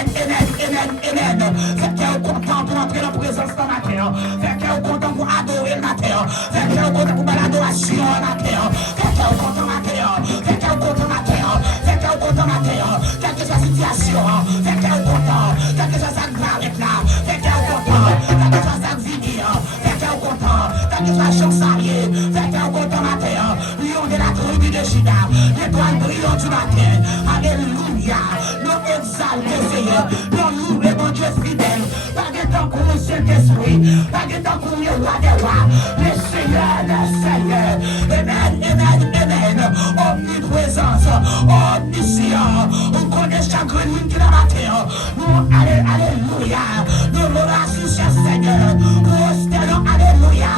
amen. Fait qu'elle est content pour entrer en présence dans ma terre. Fait qu'elle est content pour adorer ma terre. Fait qu'elle est content pour l'adoration ma terre. Fait qu'elle est content ma terre. Fait qu'elle est content ma terre. Fait qu'elle est content ma terre. Quelle que soit la situation. Fait qu'elle est content. Quelle que soit sa gloire est là. Fait qu'elle est content. Quelle que soit sa vie. Fait qu'elle est content. Quelle que soit la chance alliée. Fait qu'elle est content ma terre. Lion de la tribu de Juda. L'étoile brillante du matin. Alléluia. Nous exaltons Seigneur. Nous louons mon Dieu fidèle. Pas de temps pour le Saint-Esprit. Pas de temps pour le roi des rois. Le Seigneur, le Seigneur. Amen. Omniprésence. Omniscient. On connaît chaque ligne qui la terre. Nous, alléluia. Nous l'honorons sur Seigneur. Nous ostentons, alléluia.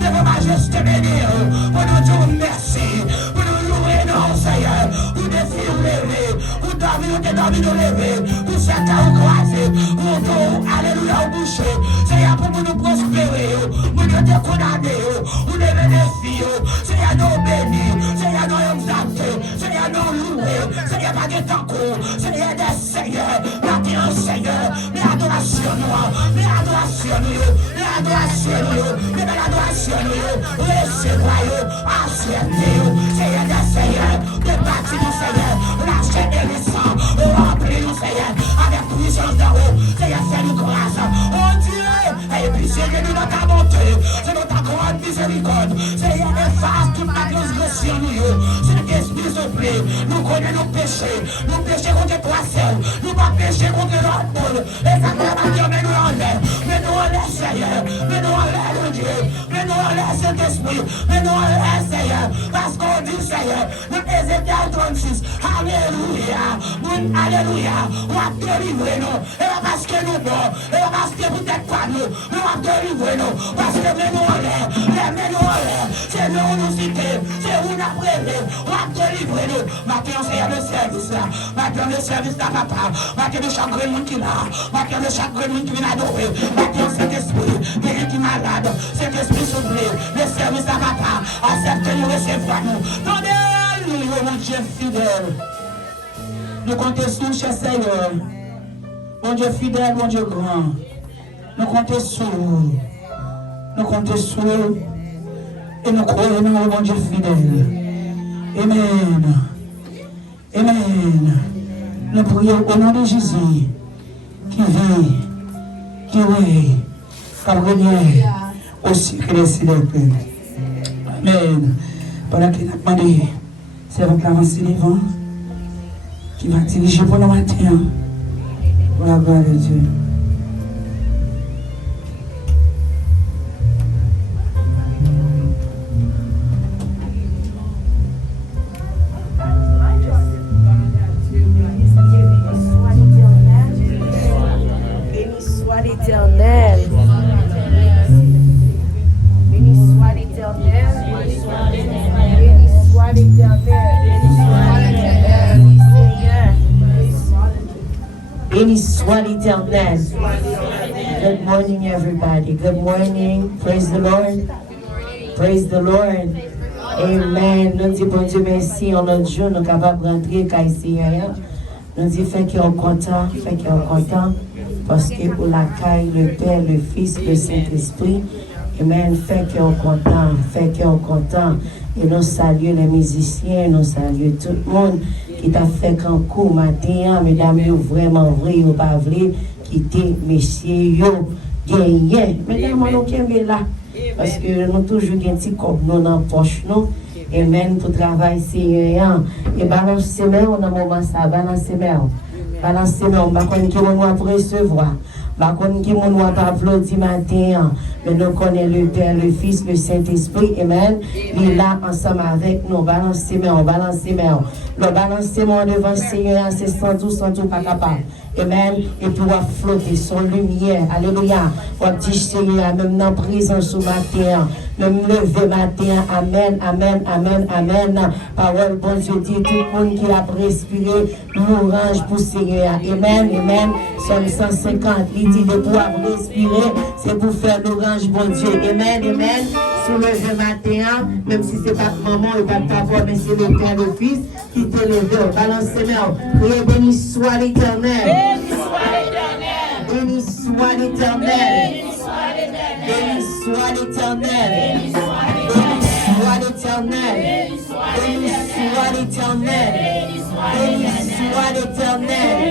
De vos majestés bénies. Pour nous dire merci. Pour nous louer, non, Seigneur. Pour défier, lever. Pour dormir, nous lever. Pour certains, nous croiser. Pour nous, alléluia, au boucher. Seigneur, pour nous prospérer. Pour nous décondamner. Pour nous bénéficier. Seigneur, nous bénir. Seigneur, nous exalter. Seigneur, nous louer. Seigneur, pas de temps court. Seigneur, des seigneurs. Matin, Seigneur. Mais adoration, nous. Mais adoration, nous. Mais adoration, nous. Mais adoration, nous. Laissez-moi, assieds-nous. Seigneur, des seigneurs. Débattez-nous, Seigneur. Lâchez et le sang. Remplis-nous, Seigneur. Avec puissance d'en haut. Seigneur, fais-nous grâce. Oh Dieu. Et puis, Seigneur, dans ta bonté. C'est dans ta grande miséricorde. Seigneur, efface toute ma transgression, nous. Saint-Esprit, s'il te plaît. Nous connaissons nos péchés. Nous péchons contre toi seul. Nous pas pécher contre l'autre monde. Et ça ne va pas dire, mais nous en l'air. Mais nous en l'air, Seigneur. Mais nous en l'air, le Dieu. Mais nous en l'air, Saint-Esprit. Mais nous en l'air, Seigneur. Parce qu'on dit, Seigneur, nous Ézéchiel 36. Alléluia. Alléluia. On va délivrer nous. Et parce que nous morts. Et parce que peut-être pas nous. Nous va délivrer nous. Parce que nous en l'air. Mais nous en l'air. C'est nous nous citer. C'est où nous apprêter. On va délivrer nous. Maintenant, Seigneur, le service là. Maintenant, le service là, papa. Maintenant, le chaque monde qui là. Maintenant, le chaque monde qui vient adorer. Maintenant, cet esprit. Quelqu'un qui est malade. Cet esprit soufflé. Le service là, papa. Acceptez-nous, recevez-nous. Tendez-nous, mon Dieu fidèle. Nous comptons sur cher Seigneur. Mon Dieu fidèle, mon Dieu grand. Nous comptons sur vous. Nous comptons sur vous. Et nous croyons, mon Dieu fidèle. Amen. Amen. Nous prions au nom de Jésus qui vit, qui règne, comme règne au siècle des siècles. Amen. Pendant qu'il a demandé, c'est votre avancée devant qui va diriger pour le matin. Pour la gloire de Dieu. Béni soit l'Éternel. Good morning, everybody. Good morning. Praise the Lord. Praise the Lord. Amen. Nous disons bon Dieu merci. En notre jour, nous sommes capables de rentrer quand ici. Nous disons fait qu'ils sont contents. Fait qu'ils sont contents. Parce que pour la caille, le Père, le Fils, le Saint-Esprit. Amen. Fait qu'ils sont contents. Fait qu'ils sont contents. Et nous saluons les musiciens. Nous saluons tout le monde. Qui t'a fait qu'un coup matin, mesdames, vraiment vrai, ou pas vrai, qui était messieurs, yo, gagné. Mesdames, on est là. Parce que nous toujours un petit corps dans la poche, non? Amen, pour travailler, Seigneur. Et balancer mains, on a un moment ça, balancer mains. Balancer mains, on va connaître qui on va recevoir. Par contre, qui mon va applaudir matin, mais nous connaissons le Père, le Fils, le Saint-Esprit, amen. Il est là ensemble avec nous, balancer mains, balancer mains. Le balancement devant le Seigneur, c'est sans tout pas capable. Amen. Et pouvoir flotter son lumière. Alléluia. On dit Seigneur, même dans la présence ce matin, même lever matin. Amen, amen, amen, amen. Parole, bon Dieu dit, tout le monde qui a respiré, l'orange pour Seigneur. Amen, amen. Somme 150, il dit de pouvoir respirer, c'est pour faire l'orange, bon Dieu. Amen, amen. Soulever matin, même si c'est pas maman et pas papa, mais c'est le Père, le Fils qui te lève. Balance ses mains. Priez, béni soit l'Éternel. l'Éternel. Béni soit l'Éternel. Béni soit l'Éternel. Béni soit l'Éternel.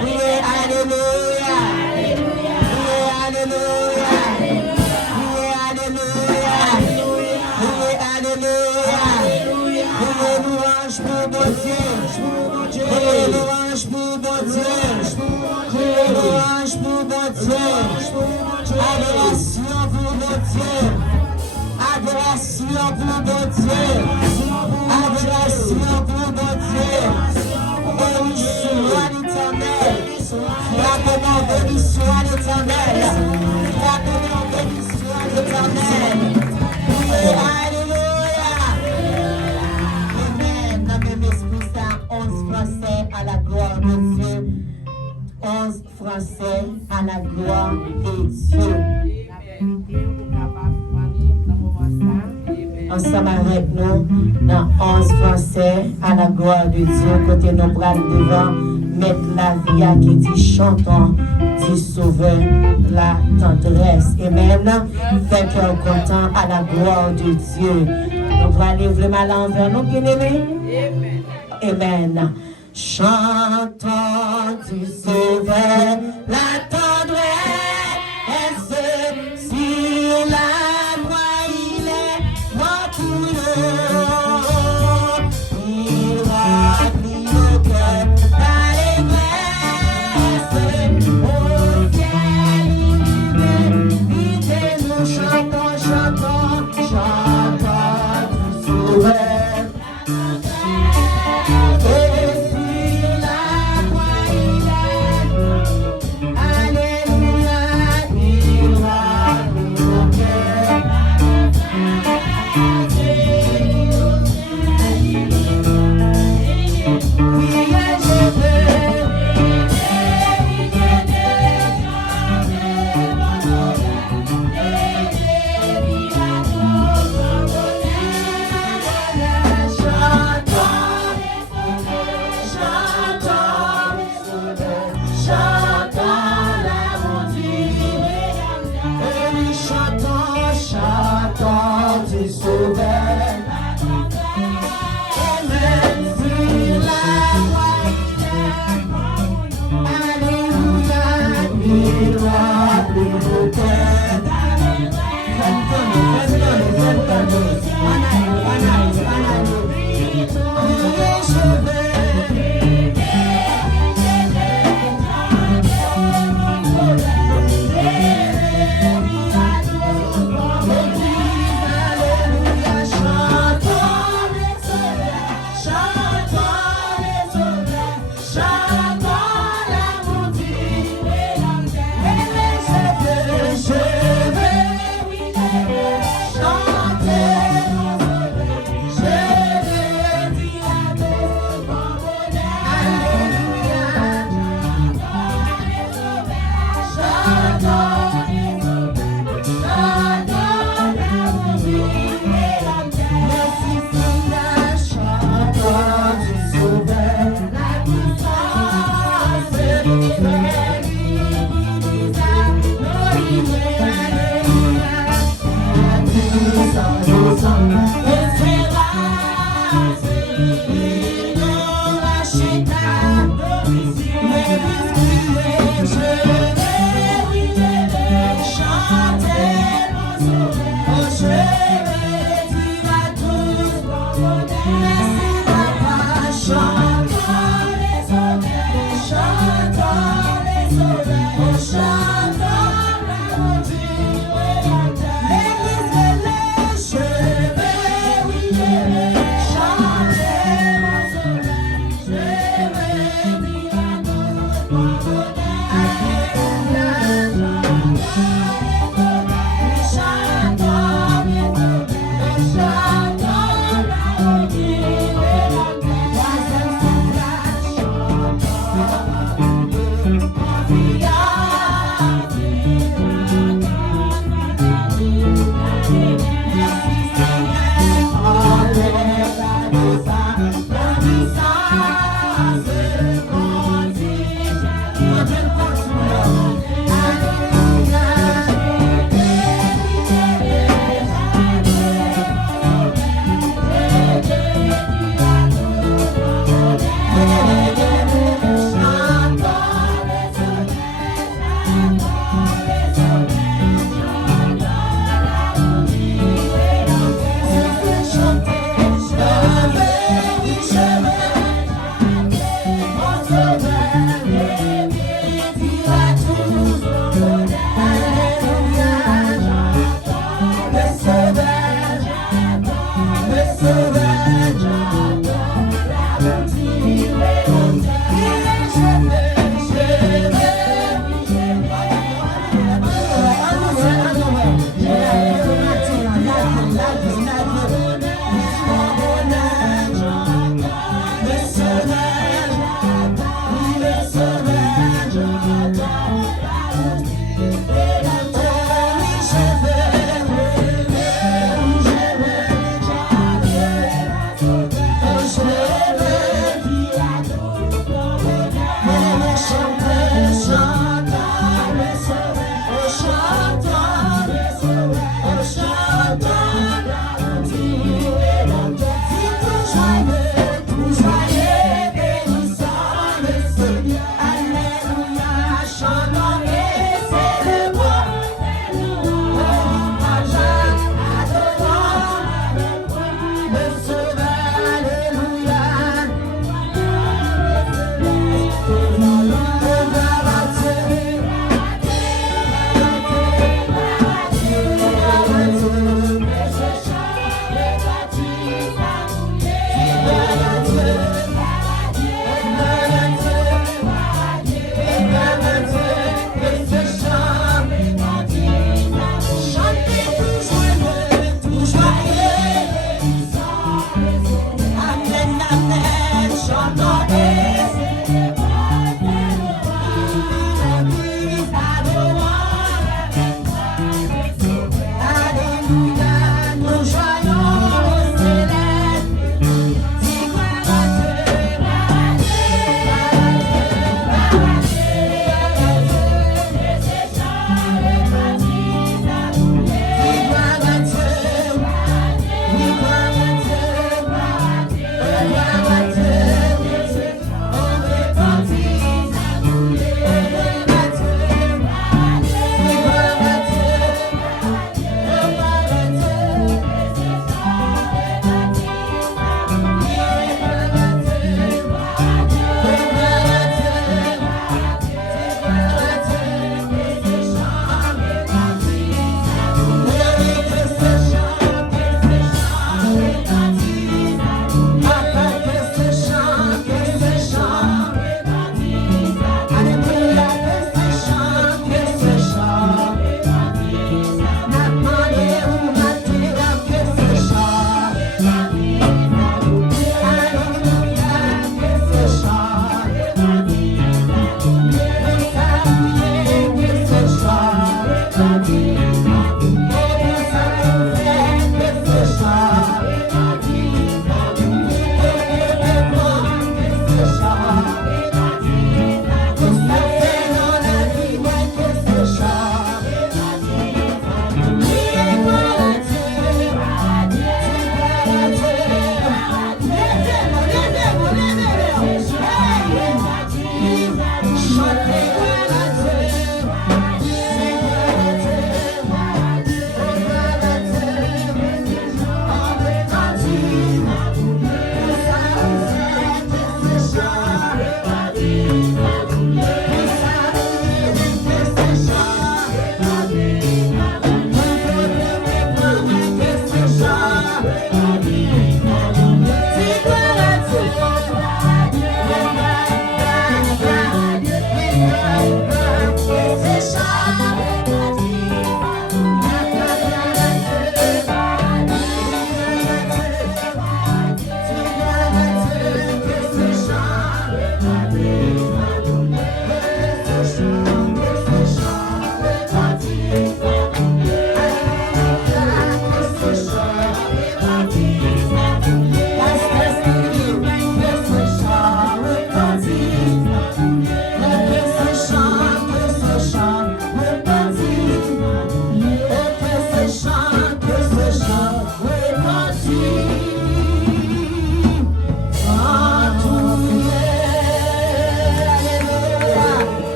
Priez Alléluia. Priez Alléluia. Priez Alléluia. Priez Alléluia. Priez louange pour mon Dieu. Priez louange pour mon Dieu. Priez louange pour mon Dieu. Adoration pour mon Dieu. Adoration pour mon Dieu. Adoration pour mon Dieu. Béni soit l'Éternel. Frappez-moi, béni soit l'Éternel. Frappez-moi, béni soit l'Éternel. Alléluia. Amen. Dans mes esprits, ça, 11 Français à la gloire de Dieu. 11 Français à la gloire de Dieu. Ensemble avec nous, dans 11 Français à la gloire de Dieu, côté nos bras devant, mettre la vie qui dit chantons, dit sauveur, la tendresse. Amen. Fait cœur content à la gloire de Dieu. Nous allons lever le mal envers nous, bien-aimés. Amen. Chantons du sauveur, la tendresse, sur la voie il est mort pour nous. Il remplit le cœur d'allégresse, au ciel il est, nous chantons, chantons, chantons du sauveur.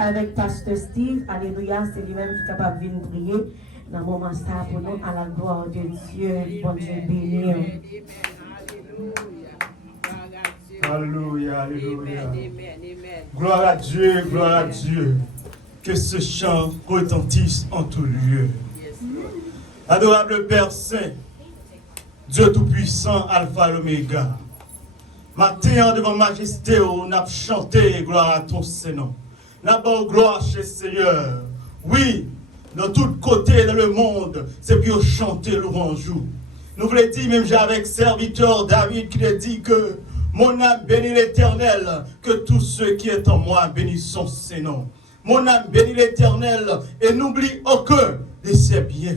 Avec Pasteur Steve, alléluia, c'est lui-même qui est capable de venir prier dans le moment ça pour nous, à la gloire de Dieu, bon Dieu béni. Alléluia, alléluia. Gloire à Dieu, gloire à Dieu. Que ce chant retentisse en tout lieu. Adorable Père Saint, Dieu Tout-Puissant, Alpha et Oméga. Matin, devant Majesté, on a chanté gloire à ton Seigneur. D'abord, gloire chez le Seigneur. Oui, dans tous côtés dans le monde, c'est pour chanter louange. Nous voulons dire, même j'ai avec serviteur David qui a dit que mon âme bénit l'Éternel, que tous ceux qui sont en moi bénissent son Seigneur. Mon âme bénit l'Éternel et n'oublie aucun de ses bienfaits.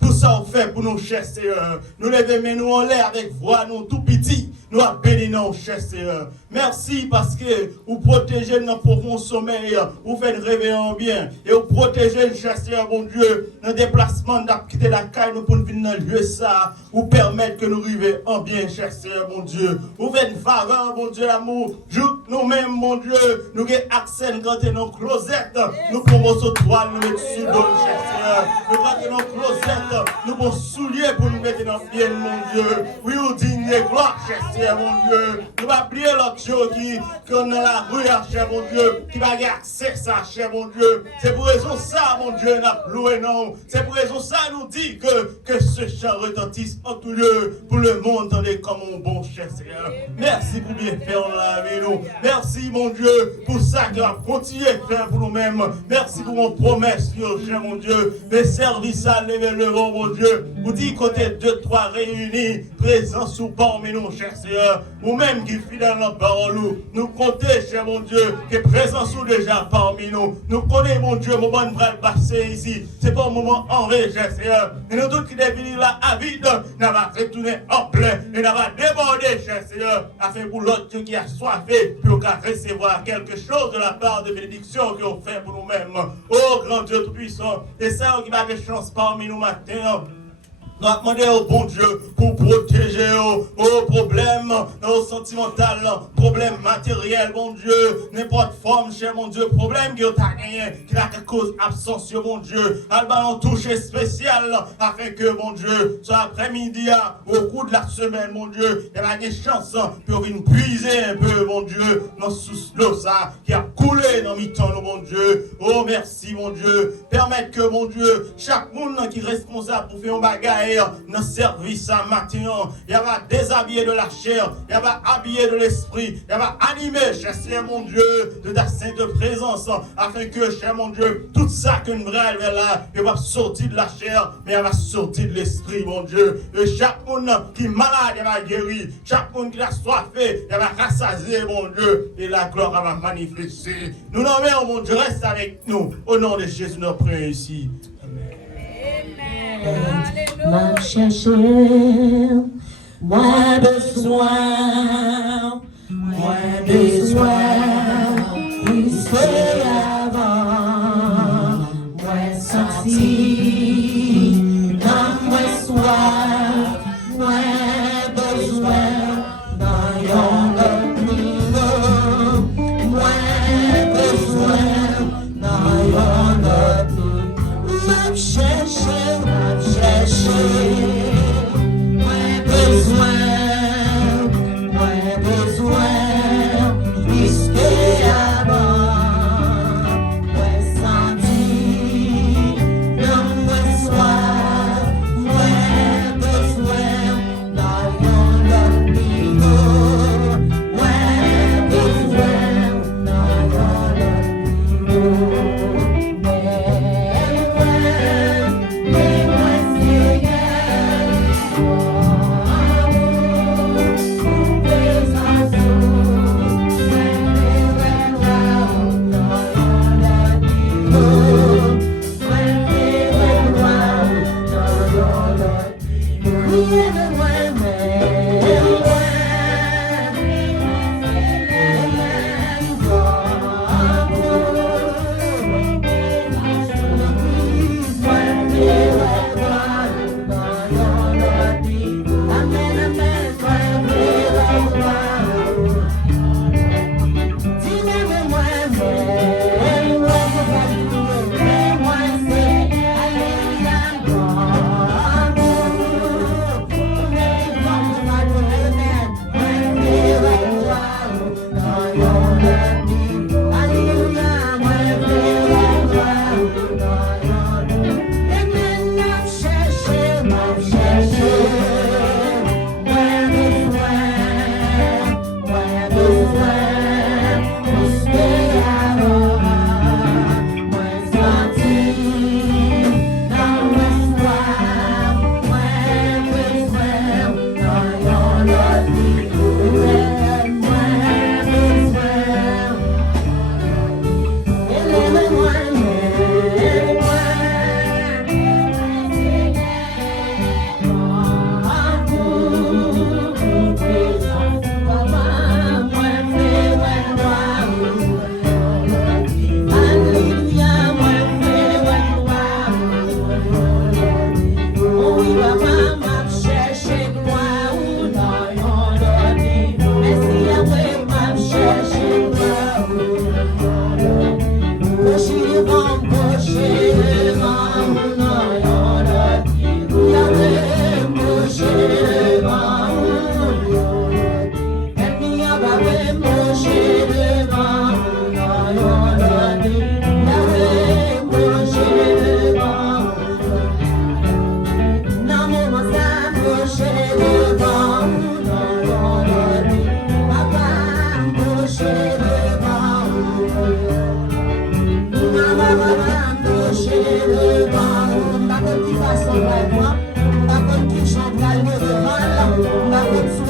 Tout ça on fait pour nous, chers Seigneur. Nous levons nous en l'air avec voix, nous tout petits. Nous bénissons, cher Seigneur. Merci parce que vous protégez notre profond sommeil, vous faites rêver en bien. Et vous protégez, cher Seigneur, mon Dieu, nos déplacements, nous quitter la caille, nous pour venir dans le lieu ça. Vous permettre que nous arrivions en bien, cher Seigneur, mon Dieu. Vous faites une faveur, mon Dieu, l'amour. Nous-mêmes, mon Dieu, nous avons accès à nos closettes. Nous pouvons sur toile, nous mettre sous l'eau, cher Seigneur. Nous avons nos closettes, nous pouvons souliers pour nous mettre dans le bien, mon Dieu. Oui, vous dites gloire, cher Seigneur. Mon Dieu, nous va prier l'autre chose qui est dans la rue, cher mon Dieu, qui va avoir accès à ça, cher mon Dieu. C'est pour raison ça, mon Dieu, nous loué non. C'est pour raison ça, nous dit que ce chant retentisse en tout lieu pour le monde, tandis comme mon bon cher Seigneur. Merci pour bien faire dans la vie, nous. Merci, mon Dieu, pour ça que va continuer à faire pour nous-mêmes. Merci pour mon promesse, cher mon Dieu. Mes services à lever le vent, mon Dieu. Vous dites côté 2, 3 réunis, présents sous parmi nous, cher Seigneur. Ou-même qui fidèle dans la parole, nous comptons, cher mon Dieu, que présence sont déjà parmi nous. Nous connaissons, mon Dieu, mon bon bras passé ici. C'est pas un moment en vrai, cher Seigneur. Et nous tous qui devenus là à vide, nous allons retourner en plein et nous allons déborder, cher Seigneur, afin pour l'autre Dieu qui a soifé, pour qu'il recevoir quelque chose de la part de bénédiction que vous faites pour nous-mêmes. Oh, grand Dieu tout-puissant, et ça qui va avoir chance parmi nous matin. Nous avons demandé au bon Dieu pour protéger aux problèmes sentimentaux, problèmes matériels, bon Dieu, n'importe forme, cher mon Dieu, problème qui a gagné, qui a cause absence, mon Dieu. Alba en touche spéciale afin que, mon Dieu, ce après-midi, au cours de la semaine, mon Dieu, il y a des chances pour venir puiser un peu, mon Dieu, dans sous l'eau ça qui a coulé dans mi-temps, mon Dieu. Oh, merci, mon Dieu. Permettre que, mon Dieu, chaque monde qui est responsable pour faire un bagage dans le service à matin, il va déshabiller de la chair, il va habiller de l'esprit, il va animer, cher Seigneur mon Dieu, de ta sainte présence, afin que, cher mon Dieu, tout ça que nous allons là, il va sortir de la chair, mais il va sortir de l'esprit, mon Dieu. Et chaque monde qui est malade, il va guérir, chaque monde qui a soifé, il va rassasier, mon Dieu, et la gloire va manifester. Nous nommons, mon Dieu, reste avec nous, au nom de Jésus, nous prions ici. M'a cherché, moi besoin, plus que avant, moi senti, dans moi soif, moi besoin, dans yon autre niveau, moi besoin, dans yon autre niveau, m'a cherché. Moins besoin, plus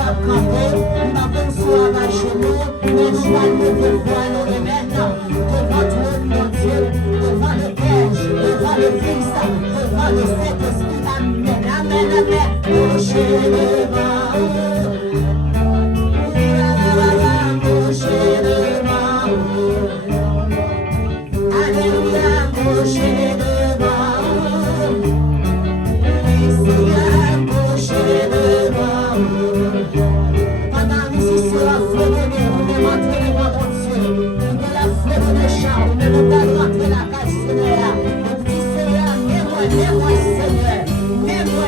à camper, nous avons soit à genoux, mais nous allons devant nous, amen, devant tout mon Dieu, devant le Père, devant le Fils, devant le Saint-Esprit, amen, amen, amen, prochainement. Alléluia, prochainement. Pendant l'ici sur la fleur de mer, on est montré les bras de Dieu. De la fleur de char, on est montré rentrer la casse Seigneur. On dit Seigneur, mets-moi Seigneur. Mets-moi.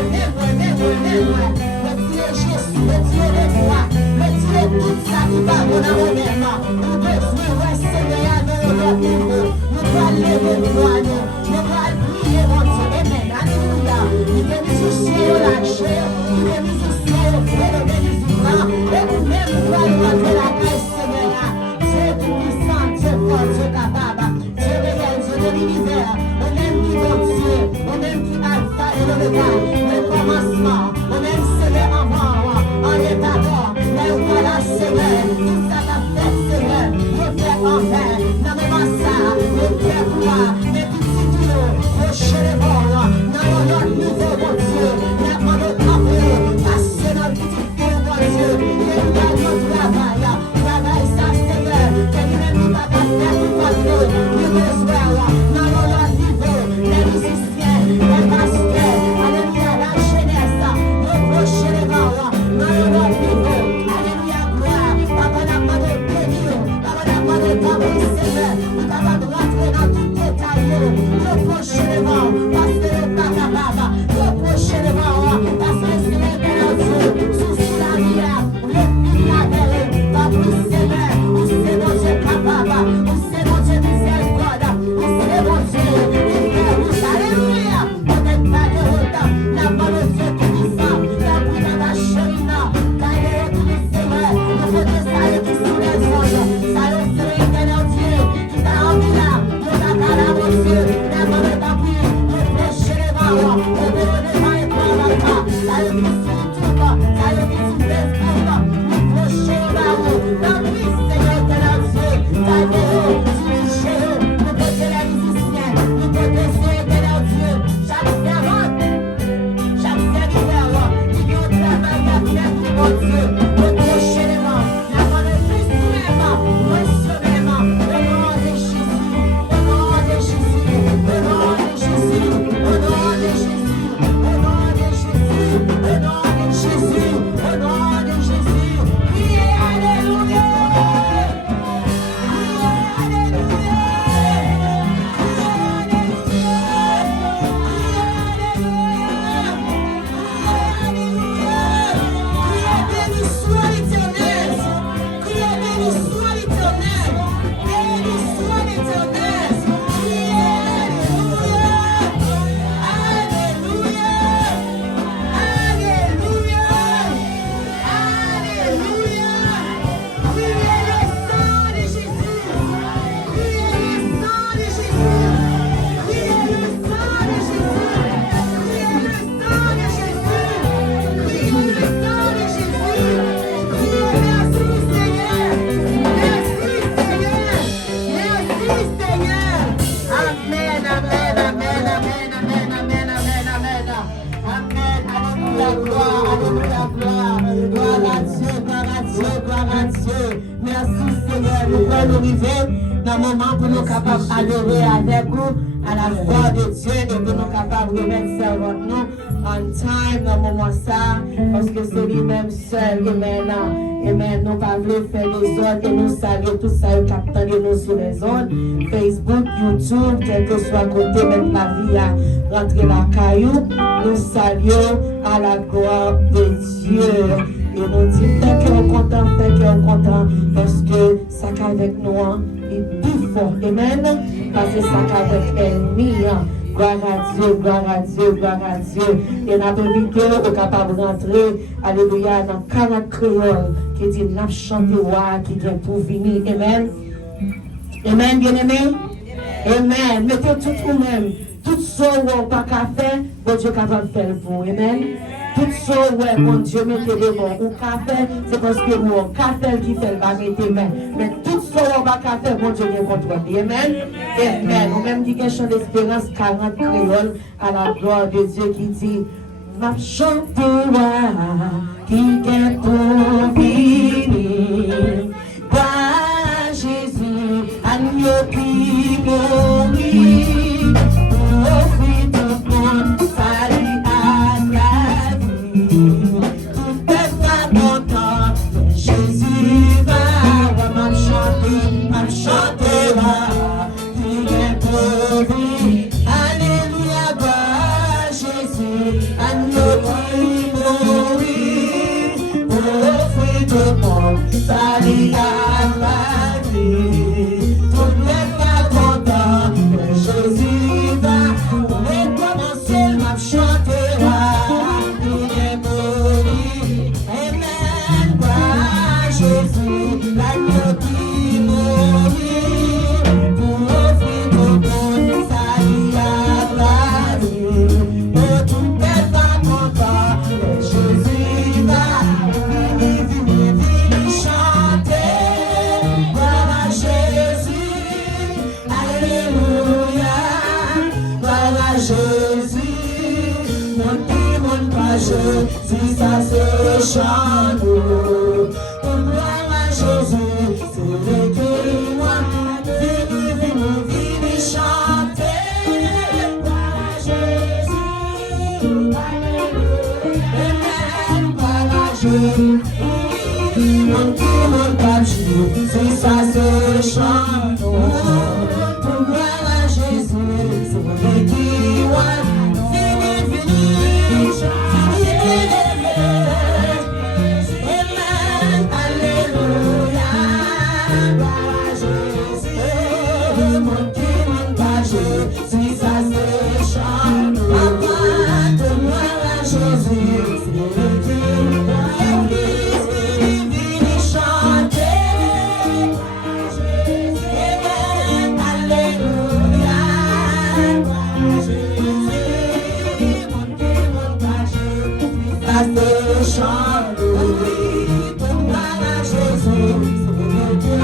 Le Dieu Jésus, le Dieu de foi, le Dieu tout ça qui va bon à honnêtement. Nous devons Seigneur dans notre niveau. Nous allons lever toi, nous allons prier mon Dieu. Amen. Alléluia. Il est mis au ciel la chair, il est mis au ciel le frère de Bénézibran. Et nous-mêmes, nous allons rentrer la grâce, Seigneur. Dieu tout-puissant, Dieu fort, Dieu capable, Dieu réel, Dieu de l'univers. On aime qui bon Dieu, on aime qui alpha et l'oméga, le commencement. On aime Seigneur avant, en état d'or. Mais voilà, Seigneur, tout ça t'a fait, Seigneur. Le fait en vain, non mais ça, le fait quoi, mais tout si tu veux, prochain les bords, non, notre niveau, mon Dieu, la main de camper, passer notre petite fille, mon Dieu, et nous allons travail, ça, Seigneur, que nous-mêmes nous pas faire tout votre nous besoin, non, notre niveau, les musiciens, les pasteurs, alléluia, la jeunesse, le prochain les bords, non, notre niveau, alléluia, gloire, papa n'a pas de bénir, papa n'a pas de camper, Seigneur, nous avons de rentrer dans tout détail, le prochain les bords, parce que le pas capable, le prochain les bords, parce que c'est l'éternel Dieu, sous la vie, le fil la belle, pas plus Seigneur, ou c'est mon Dieu capable, ou c'est mon Dieu miséricorde, ou c'est mon Dieu, alléluia, on n'est pas de retard, n'a pas le Dieu tout-puissant, n'a pas de la chérina, car il est tout Seigneur, nous faisons ça et qui sous les anges, ça le c'est l'éternel Dieu, qui t'a envie là, nous t'a calé mon Dieu, n'a pas de tapis, le prochain les bords, le développement est pas là, ça le qui sous tout, ça le qui sous Facebook, le prochain là-haut, dans lui Seigneur éternel Dieu, ta déo, tu nous côté les musiciens, nous côté c'est éternel Dieu, chaque servant, chaque serviteur, qui vient au travail à faire pour mon Dieu, le prochain les bords, la bonne plus vraiment, mentionnément, au nom de Jésus, au nom de Jésus, au nom de Jésus, au nom de Jésus, au nom de Jésus, au nom de Jésus, au nom de Jésus, criez alléluia, merci Seigneur, nous pouvons arriver dans un moment pour nous capables d'adorer avec vous à la voix de Dieu et pour nous capables de remettre servant nous en time dans le moment ça, parce que c'est lui-même seul, amen, nous pas voulu faire des autres et nous saluer tout ça qui attendent nous sur les ondes, Facebook, YouTube, quel que soit côté, même la vie à rentrer la caillou, nous saluons à la gloire de Dieu. Et nous disons, tant qu'on est content, parce que ça qu'avec nous est plus fort. Amen. Parce que ça qu'avec l'ennemi. Gloire à Dieu, gloire à Dieu, gloire à Dieu. Et nous avons vu que nous capable de rentrer, alléluia, dans le canal créole qui dit, nous chanter roi qui vient pour venir. Amen. Amen, bien-aimé. Amen. Mettez tout vous-même. Tout ce qu'on n'a pas qu'à faire, bon Dieu capable de faire pour vous. Amen. Tout ça, ouais, mon Dieu, mettez devant. Ou café, c'est parce que vous, café qui fait, va mettre main. Mais tout ça, on va faire, mon Dieu, bien contrôle. Amen. Amen. Ou même dit quelque chose d'espérance 40 créoles à la gloire de Dieu qui dit, ma chantera, qui est pour venir. Par Jésus, agneau qui mourit, pour offrir tout monde, salut à la vie. Tout est pas content, Jésus va, m'a chantera, qui est pour venir. Alléluia, par Jésus, agneau qui mourit, pour offrir tout le monde, salut à la vie. Tout n'est pas content, mais Jésus va, pour recommencer, m'a chantera, il est mort. Amen, par Jésus, l'agneau qui mourit, pour offrir tout le monde, salut à la vie. Oh, tout n'est pas content, mais Jésus va, vini chanter, gloire à Jésus, alléluia, gloire à Jésus, mon petit monde pas Jésus, ça c'est chant, gloire à Jésus, c'est le moi, vini chanter, gloire à Jésus, alléluia, amen, gloire à Jésus. Mon petit monde pas Jésus, ça c'est chant, pour gloire à Jésus, c'est le qui moi, vini amen, alléluia, gloire à Jésus, mon petit monde pas Jésus, ça c'est chant, pour gloire à Jésus, c'est le qui vini chanter, amen, alléluia, gloire à Jésus, mon petit monde pas Jésus, ça c'est chant, pour gloire à Jésus, c'est le qui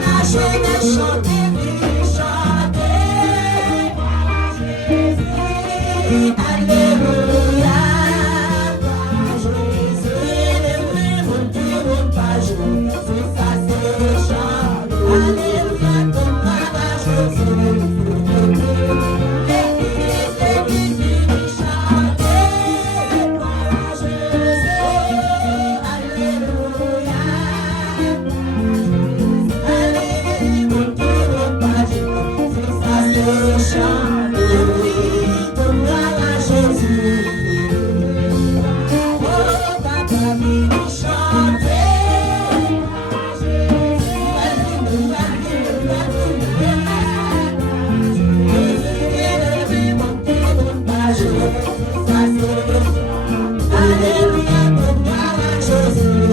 la jeunesse chante, vini chanter, alléluia, gloire à Jésus, mon petit monde pas Jésus, ça c'est chant, alléluia, pour gloire à Jésus, l'église vini chanter, gloire à Jésus, alléluia, alléluia, mon petit monde pas Jésus, ça c'est chant, pour gloire à Jésus. Oh, papa, vini chanter, alléluia, mon petit monde pas Jésus, ça c'est alléluia, pour gloire à Jésus.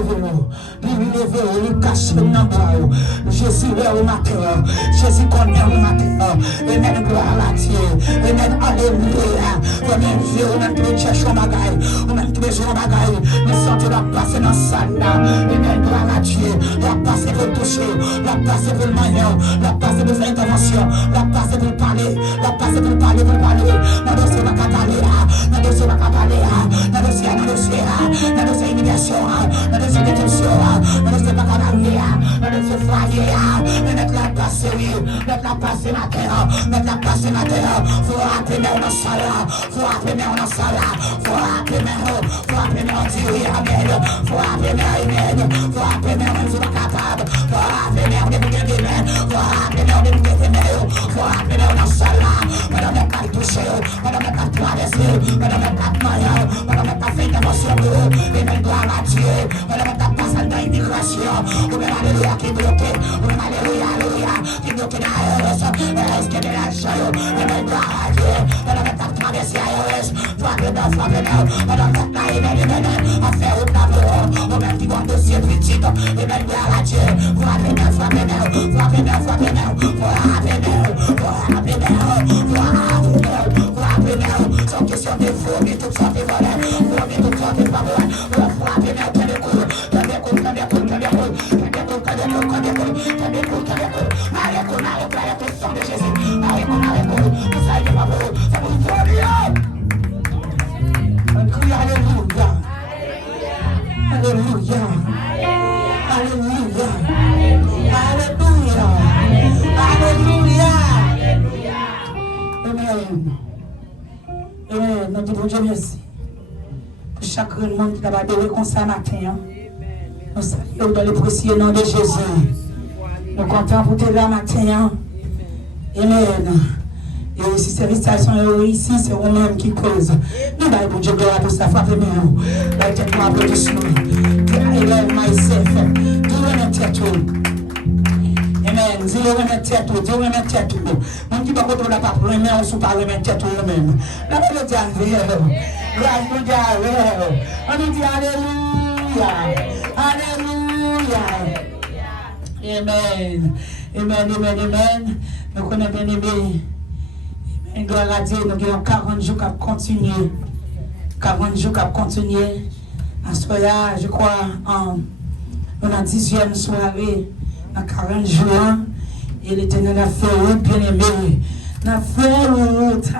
lever, lui cacher dans le bois. Jésus est au matin, Jésus connaît au matin. Amen, gloire à Dieu. Amen, alléluia. Vous-même, vous-même qui cherchez un bagage, vous-même qui besoin d'un bagage, nous sentons la passer dans la salle là. Amen, gloire à Dieu. La passer pour le toucher, la passer pour le manger, la passer pour faire intervention, la passer pour parler, la passer pour parler, pour parler. Dans le dossier, on va parler là. Dans le dossier, on va parler là. Dans le dossier, dans le dossier immigration, dans le dossier détention, dans le dossier pas parler là. Dans le dossier foyer là. Mettre la place, oui. Mettre la place dans la terre. Mettre la place dans la terre. Faut rappeler dans la salle là. Faut rappeler dans la salle là. Faut rappeler dans. Faut rappeler dans Dieu, amen. Faut rappeler dans amen. Faut rappeler dans même si pas capable. Faut rappeler dans des bouquets de main. Faut rappeler dans des bouquets de main. Faut rappeler dans la salle là. Madame n'a pas touché. Madame n'a pas traversé. Madame n'a pas noyé. Madame n'a pas fait intervention. Et même gloire à Dieu. Madame n'a pas passé dans l'immigration. Ou même alléluia qui est bloqué. Ou même alléluia, alléluia qui est bloqué dans l'ARS. Est-ce que de l'argent. Et même gloire à Dieu. Madame n'a pas traversé l'ARS. Frappez dans, frappez dans. Madame n'a pas affaire au tableau. Ou même qui vont dossier petit. Et même gloire à Dieu. Frappez dans, frappez dans. Frappez dans, frappez dans. Frappez dans, frappez dans. Frappez dans. Sans question de faux, mais tout ça de voleur. Frappez tout ça de faveur. Frappez dans, tenez cool. Tenez cool, tenez cool, tenez cool. Tenez cool, tenez cool, tenez cool. Tenez cool, tenez cool. Allez, cool, allez, cool, allez, cool, sang de Jésus. Allez, cool, allez, cool. Vous savez de faveur. Ça vous fait bien. On crie alléluia. Alléluia. Alléluia. Alléluia. Alléluia. Amen. Amen. Nous disons Dieu merci. Pour chaque monde qui a adoré comme ça matin. Nous saluons dans le précieux nom de Jésus. Nous comptons pour te là matin. Amen. Et si ces récitations ici, c'est vous-même qui cause. Nous allons Dieu gloire pour ça. Frappez-nous. Mettez-moi applaudissements. I love myself. Dieu remet tête. Amen. Dieu remet tête. Dieu remet tête. Mon qui va contre la pape, remet on sous par remet tête nous-mêmes. La belle dit avec. Gloire nous dit avec. On nous dit alléluia. Alléluia. Amen. Amen. Amen. Amen. Nous connaissons bien aimé. Et gloire à Dieu, nous avons 40 jours à continuer. 40 jours à continuer. À ce moment-là, je crois, on a 10e soirée, dans 40 jours. Et l'Éternel a fait route, bien aimé. N'a fait route,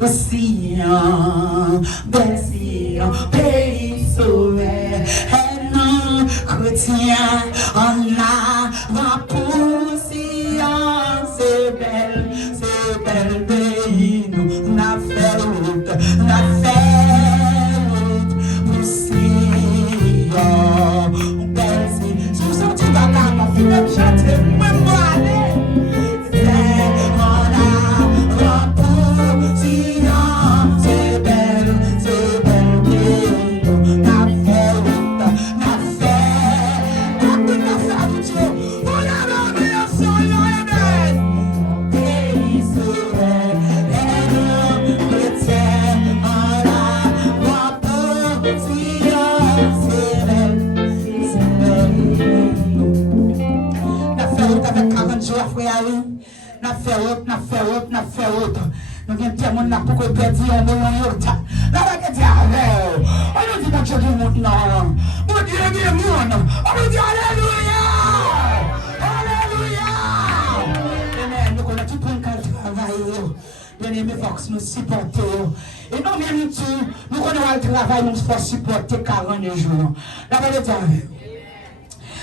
aussi, merci, pays sauvé. Et non, chrétien, on a va pousser, c'est belle, pays. N'a fait route, pousser, merci. Si vous sentez pas là, on finit de chanter, même moi aller. N'a fait autre. Nous avons tellement de pour que perdu un moment. La baguette dit on nous dit mon Dieu du monde, non. Mon Dieu du monde. On nous dit alléluia. Alléluia. Amen. Nous connaissons tout le monde qui travaille. Bien aimé, il faut que nous supportions. Et nous même tout, nous connaissons le travail, nous faut supporter 40 jours. La baguette dit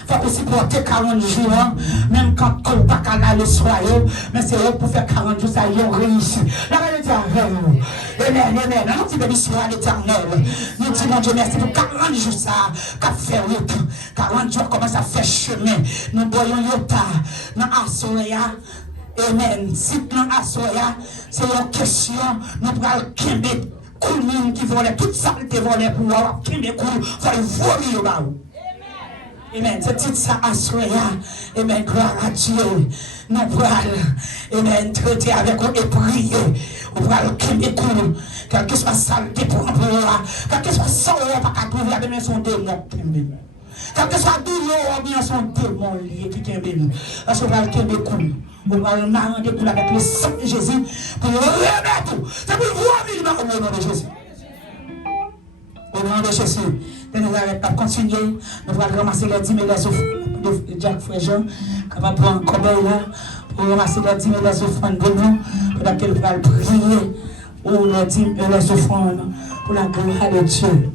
il faut que supporter 40 jours, même quand on ne peut pas aller soyez, mais c'est eux pour faire 40 jours, ça y est, on réussit. La vérité est amen, amen. Nous disons bénédiction à l'Éternel. Nous disons Dieu merci pour 40 jours, ça, qu'a fait route. 40 jours, commence à faire chemin. Nous voyons Yota, dans Assoya. Amen. Si dans Assoya, c'est une question, nous prenons Kembe, Koulmine qui volait, toute ça qui volait pour avoir Kembe Koul, il faut voler au bas. Amen. C'est tout ça à soi. Amen. Gloire à Dieu. Nous allons, amen, traiter avec eux et prier. On va le crier tout. Quel que soit saleté pour un peu, quel que soit ça, on va pas trouver la même son démon. Quel que soit douleur ou bien son démon lié qui est béni. Parce qu'on va le tomber cool. On va le marrer cool avec le sang de Jésus pour le remettre tout. C'est pour voir vivre au nom de Jésus. Au nom de Jésus. Nous n'arrêtons pas de continuer. Nous allons ramasser les 10 000 offrandes de Jack Fréjean. On va prendre un cobaye là pour ramasser les 10 000 offrandes de nous. Pour laquelle nous allons prier pour les 10 000 offrandes pour la gloire de Dieu.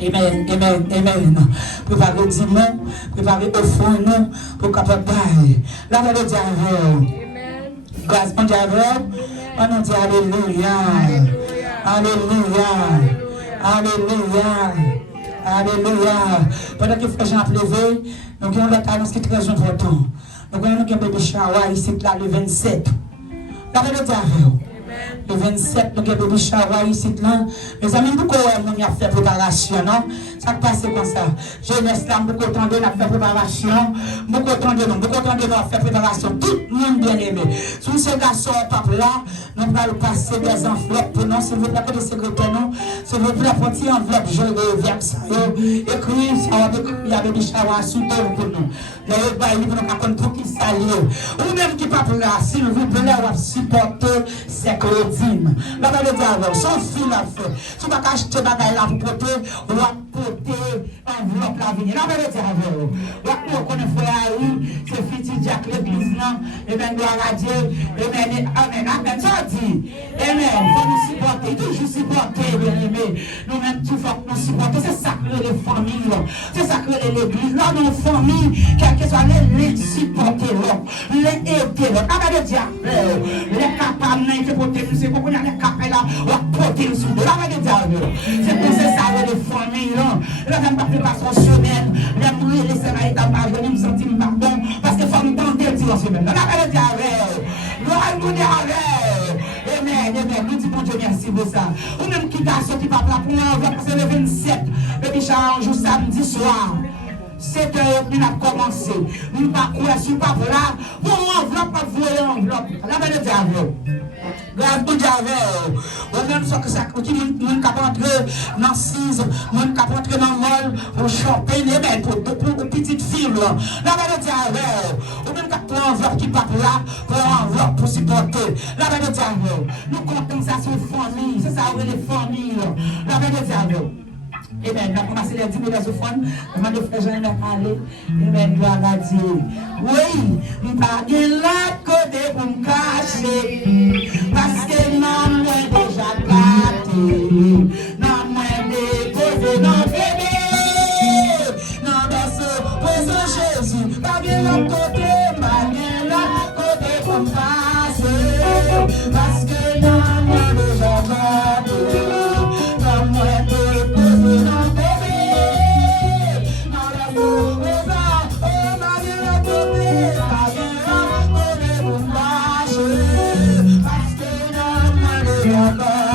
Amen, amen, amen. Préparez dimanche, préparez offrande pour capable bailler. Là, on va dire amen. Grâce à Dieu, on va dire alléluia. Alléluia. Alléluia. Alléluia. Pendant que frère Jean a levé, nous avons une annonce qui est très important. Nous avons un bébé shower ici, là, le 27. Là, on va dire le 27, nous avons bébé shower ici, là. Mes amis, beaucoup de gens ont fait préparation, non? Ça passe comme ça. Jeunesse là, beaucoup de temps de nous a fait préparation. Beaucoup de temps de nous a fait préparation. Tout le monde bien aimé. Sous ces garçons, papa là, nous allons passer des enveloppes pour nous. S'il vous plaît, que le secrétaire, nous. S'il vous plaît, pour une enveloppe, je le verbe ça. Écrit, il y a bébé shower sous terre pour nous. Le bail pour nous apprendre pour qui s'allier. Ou même qui papa là, s'il vous plaît, on va supporter ces dîmes. La belle diable, son fil a fait. Si tu vas acheter bagaille là pour porter, on va porter enveloppe la venir. La belle diable, on connaît frère Aïe, c'est fiti Jack l'église là, et bien gloire à Dieu, et bien amen, amen, ça dit, amen, faut nous supporter, toujours supporter, bien aimé. Nous-mêmes, tout faut nous supporter, c'est sacré les familles, c'est sacré l'église, là, nos familles, quel que soit les supporter, les aider, la belle diable, les capables, les porter, c'est qu'on a les capables là, on va porter sous de la belle diable. C'est pour ça, les familles, là, même pas préparation semaine, les mourir, les sénats, dans ma journée, me sentir pardon, parce que faut nous tenter de la semaine. La belle diable, gloire nous diable. Amen, amen. Nous disons bon Dieu merci pour ça. Ou même qui garçon qui va pour nous, parce que le 27, le bichard un jour samedi soir. 7 heures, nous avons commencé. Nous ne pas courir sur le pape là. Bon, enveloppe, pas voler enveloppe. La belle diable. Grâce à Dieu, on même ça que ça, qui nous cap entrer dans 6, nous cap entrer dans mall pour choper les bêtes pour petite fille là. La belle Dieu, on même cap prendre enveloppe qui pas là, pour enveloppe pour supporter. La belle Dieu, nous comptons ça sur famille, c'est ça les familles là. La belle Dieu. Et bien, nous avons commencé les 10 000 offrandes. Nous avons fait Jean a parlé. Et bien, gloire à Dieu. Oui, nous n'avons pas de côté pour nous cacher. Parce que nous avons déjà gâté. Nous avons déposé nos bébés. Nous avons posé Jésus. Pas de l'autre côté, pas de l'autre côté pour nous cacher. Parce que nous avons déjà gâté. Amen.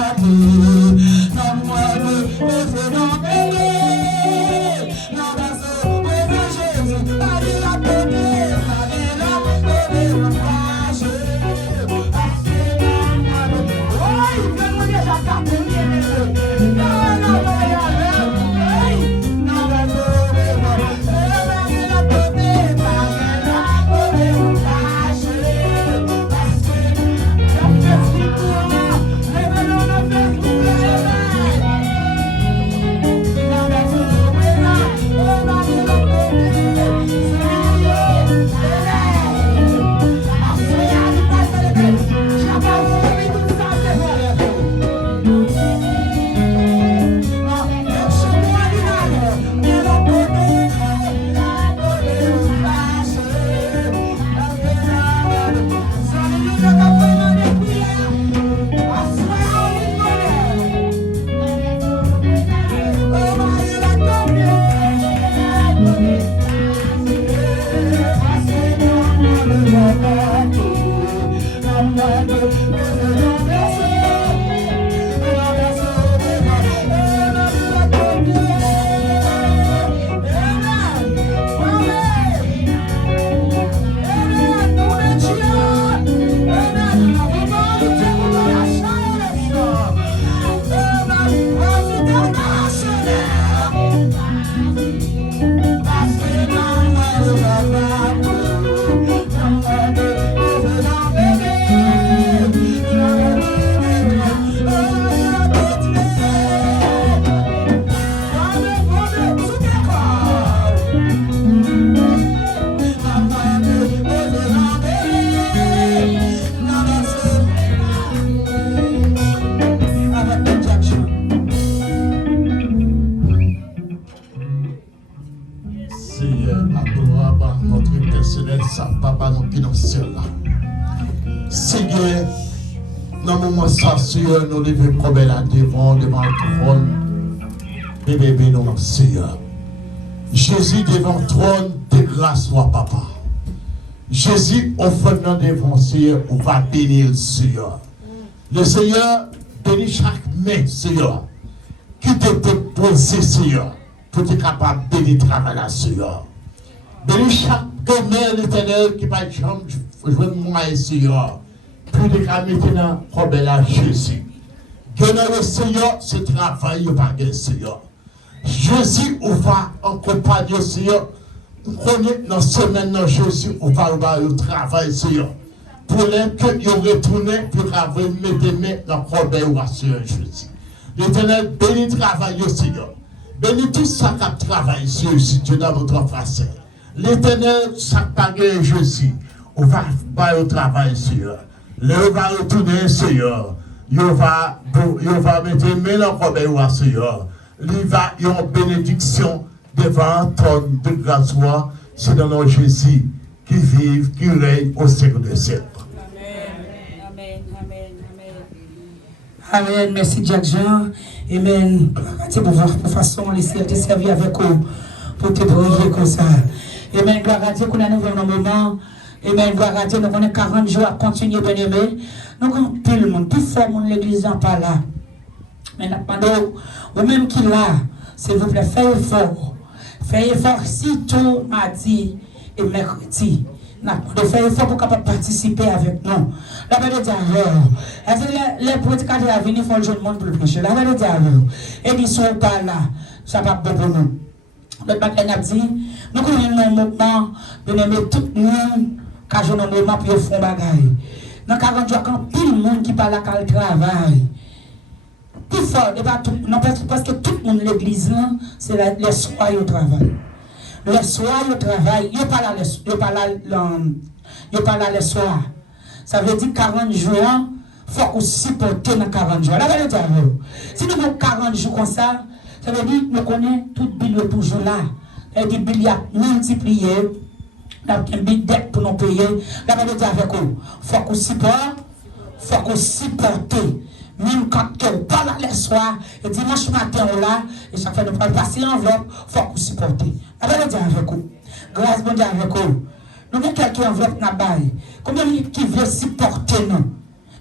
Seigneur, dans le moment ça, Seigneur, nous levons comme là devant le trône. Bébé, non, Seigneur. Jésus devant le trône de grâce, toi, papa. Jésus, offre nous devant Seigneur, on va bénir le Seigneur. Le Seigneur bénit chaque main, Seigneur, qui te posé, Seigneur, pour être capable de bénir le travail, Seigneur. Bénis chaque domaine l'éternel qui va jouer moi, Seigneur, pour être capable de mettre dans le Jésus. Que dans le Seigneur, ce travail, il va gagner, Seigneur. Jésus, on va accompagner, Seigneur. On connaît dans la semaine, dans Jésus, on va le travail, Seigneur. Pour les que ils retournent, pour travailler, mettre les mains dans le corbeille ou Seigneur Jésus. L'éternel, bénis le travail, Seigneur. Bénis tout ça qui travaille, Seigneur, Dieu dans votre face. L'éternel, ça pague Jésus. On va faire le travail, Seigneur. On va retourner, Seigneur. On va mettre les mains dans le corbeille ou Seigneur. Il va y avoir une bénédiction devant ton de grâce. C'est dans le Jésus qui vit, qui règne au siècle des siècles. Amen. Amen. Merci Jack Jean. Amen. Pour votre façon, laisser te servir avec vous pour te prier comme ça. Amen. Gloire à Dieu qu'on a nouveau un moment. Amen. Gloire à Dieu. Nous avons 40 jours à continuer, bien aimé. Nous avons plus le monde, plus fort monde l'église en par là. Mais nous vous-même qui là, s'il vous plaît, faites effort. Faites effort si tout mardi et mercredi. Nous faire effort pour capable participer avec nous. La Bible dit alors, les prédicateurs à venir font le jeune monde pour le prêcher. La Bible dit alors, et ils sont pas là, ça va pas pour nous. Le bagaille a dit, nous connaissons un moment, nous aimons tout le monde, car je n'ai pas moment pour faire bagaille. Dans 40 jours, quand tout le monde qui parle à le travail, plus fort, parce que tout le monde l'église, c'est les soirs au travail. Les soirs au travail, il n'y a pas là les soirs. Ça veut dire 40 jours, il faut qu'on supporte dans 40 jours. La vérité, si nous avons 40 jours comme ça, ça veut dire que nous connaissons tout le bilan toujours là. Ça veut dire que le bilan multiplié, nous avons une dette pour nous payer. La vérité avec vous, il faut qu'on supporte. Même quand on parle les soirs, et dimanche matin, on là, et chaque fois nous parlons passer l'enveloppe, il faut qu'on supporte. La vérité avec vous, grâce bon Dieu avec vous. Nous avons quelques enveloppes dans la baille. Combien qui veut supporter nous?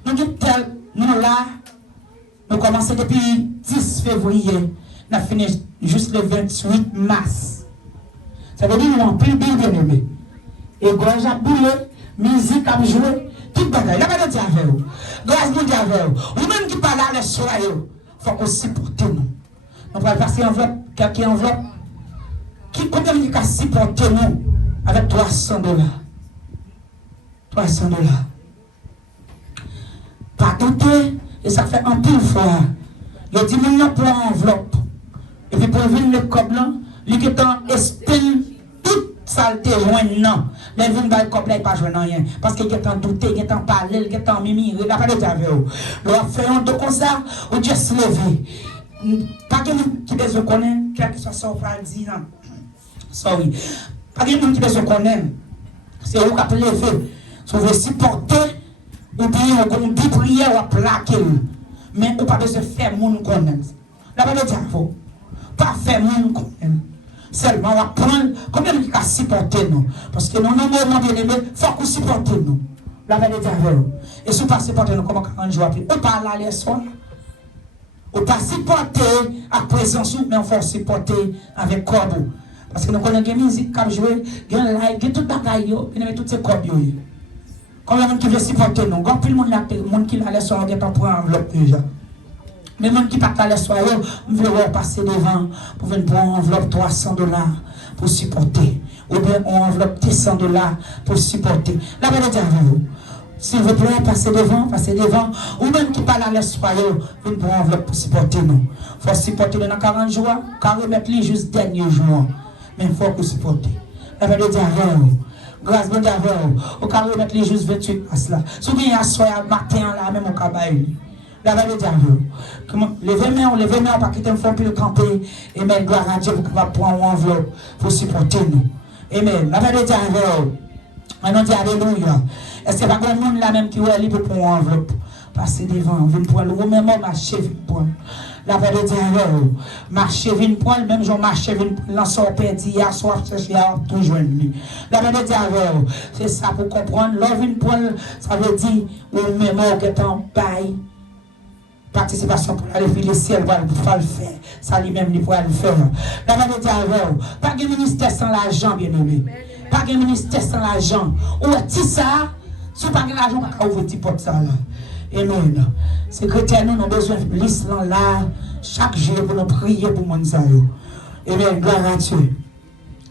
Nous là, nous commençons depuis 10 février, nous avons fini juste le 28 mars. Ça veut dire que nous avons plus bien aimé. Et gorge a boulé, musique a joué, tout bagaille. La vérité avec vous. Grâce bon Dieu avec vous. Ou même qui parle à la soirée, il faut qu'on supporte nous. Nous allons passer enveloppe, quelques enveloppes. Combien de gens supportent nous avec $300? $300. Pas tenter, et ça fait un peu de fois. Il dit maintenant pour enveloppe. Et puis pour venir le cob là, il est en espèce toute saleté loin non. Les vins dans le cob là, il pas joué rien. Parce qu'il est en douté, il est en parler, il est en mimi, il n'a pas de avec vous. Il a fait un dos comme ça, ou Dieu se lever. Pas que nous qui besoin connaître, quel que soit ça, on va dire. Sorry. Pas que nous qui besoin connaître. C'est vous qui avez levé. Si vous voulez supporter, ou bien on dit prière ou à plaquer. Mais on pas besoin de faire mon connaître. La Bible dit à vous. Pas faire mon connaître. Seulement on va prendre combien de gens supporter nous. Parce que nous, nous, bien aimé, il faut qu'on supporte nous. La Bible dit à vous. Et si vous ne supportez nous, comment 40 jours après, on parle à les soirs. On ne peut pas supporter à présence, mais on faut supporter avec corbeau. Parce que nous connaissons des musiques qui jouent, des live, des tout bagaille, et toutes ces corbeaux. Combien de gens qui veulent supporter nous? Quand plus le monde qui allait soir, il pour enveloppe déjà. Mais les gens qui partent à la soirée, ils veulent passer devant pour venir prendre enveloppe $300 pour supporter. Ou bien on enveloppe $100 pour supporter. La vérité avec vous. S'il vous plaît, passez devant. Ou même qui parle à la soirée, venez prendre enveloppe pour supporter nous. Il faut supporter nous dans 40 jours, car remettre les juste dernier jour. Mais il faut que supporter. La vérité avec vous. Grâce bon Dieu avec vous. Au cas où mettre les juste 28 mars là. Si vous venez à soir matin là, même au cabaye. La vérité avec vous. Levez main, pas quitter me faire plus de camper. Amen. Gloire à Dieu pour pouvoir prendre une enveloppe pour supporter nous. Amen. La vérité avec vous. On dit alléluia. Est-ce que pas grand monde là même qui est libre pour une enveloppe? Passer devant, vin prendre, ou même marcher, vin prendre. La paix de Dieu, marcher, vin prendre, même j'en marche, vin prendre, l'ensemble perdu, hier soir, chercher à tout joindre. La paix de Dieu, c'est ça pour comprendre. L'on vin prendre, ça veut dire, ou même au guetant, paille. Participation pour aller filer le ciel, pour le faire. Ça lui-même, il pourra le faire. La paix de Dieu, pas de ministère sans l'argent, bien aimé. Pas de ministère sans l'argent. Ou est-ce ça? Si vous n'avez pas l'argent, vous pouvez ouvrir porte ça là. Amen. Secrétaire, nous avons besoin de liste là, chaque jour pour nous prier pour mon Amen. Gloire à Dieu.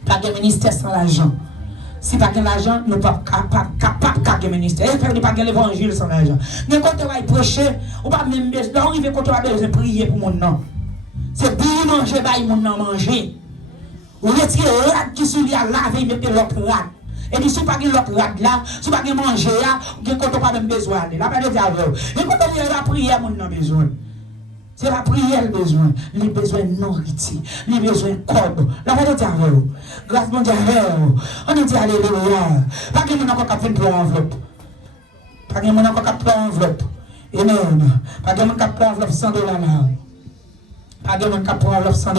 Pas de ministère sans l'argent. Si pas de l'argent, nous ne sommes pas capables de ministère. Il ne faut pas de l'évangile sans l'argent. Mais quand on va prêcher, on va même besoin. Là, on arrive quand on va besoin de prier pour mon nom. C'est bien manger, mon nom manger. Ou retirer l'âge qui s'est lavé, mettez l'autre rat. Et puis, si vous n'avez pas l'autre rad là, si vous n'avez pas manger, vous n'avez pas même besoin. La paix de Dieu. Et quand on vient la prière, vous avez besoin. C'est la prière le besoin. Les besoins de nourriture, les besoins de corps. La paix de Dieu. Grâce à Dieu. On a dit alléluia. Pas que nous n'avons pas fait pour enveloppe. Pas que nous n'avons pas fait enveloppe. Amen. Pas que nous n'avons pas fait enveloppe $100 là. Pas que nous n'avons pas fait enveloppe $100.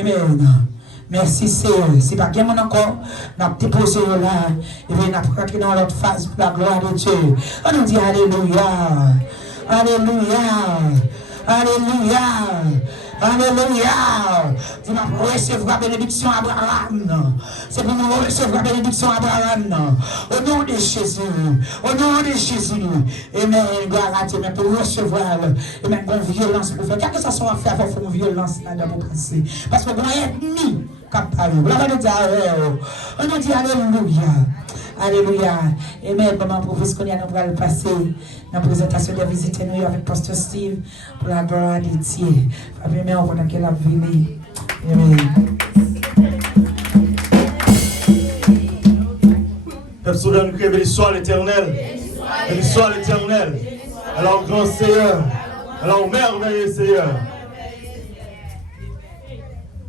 Amen. Merci Seigneur. Si pas quelqu'un encore, nous avons déposé là, et puis nous avons rentré dans l'autre phase pour la gloire de Dieu. On nous dit Alléluia. Alléluia. Alléluia. Alléluia. Tu vas recevoir la bénédiction Abraham. C'est pour nous recevoir la bénédiction Abraham. Au nom de Jésus. Au nom de Jésus. Amen. Gloire à Dieu. Mais pour recevoir, et même pour violence, pour faire. Quel que ce soit à faire, il faut une violence là pour passer. Parce que vous êtes mis comme par vous. La de Dieu. On nous dit Alléluia. Alléluia. Amen. Maman, pour vous, qu'on y a, nous allons passer dans la présentation de visite nous avec Pasteur Steve pour la gloire de Dieu. Amen. On va qu'elle a venu. Amen. Peuple soudain, nous crions l'histoire l'éternel. L'histoire l'éternel. Alors, grand Seigneur. Alors, merveilleux Seigneur.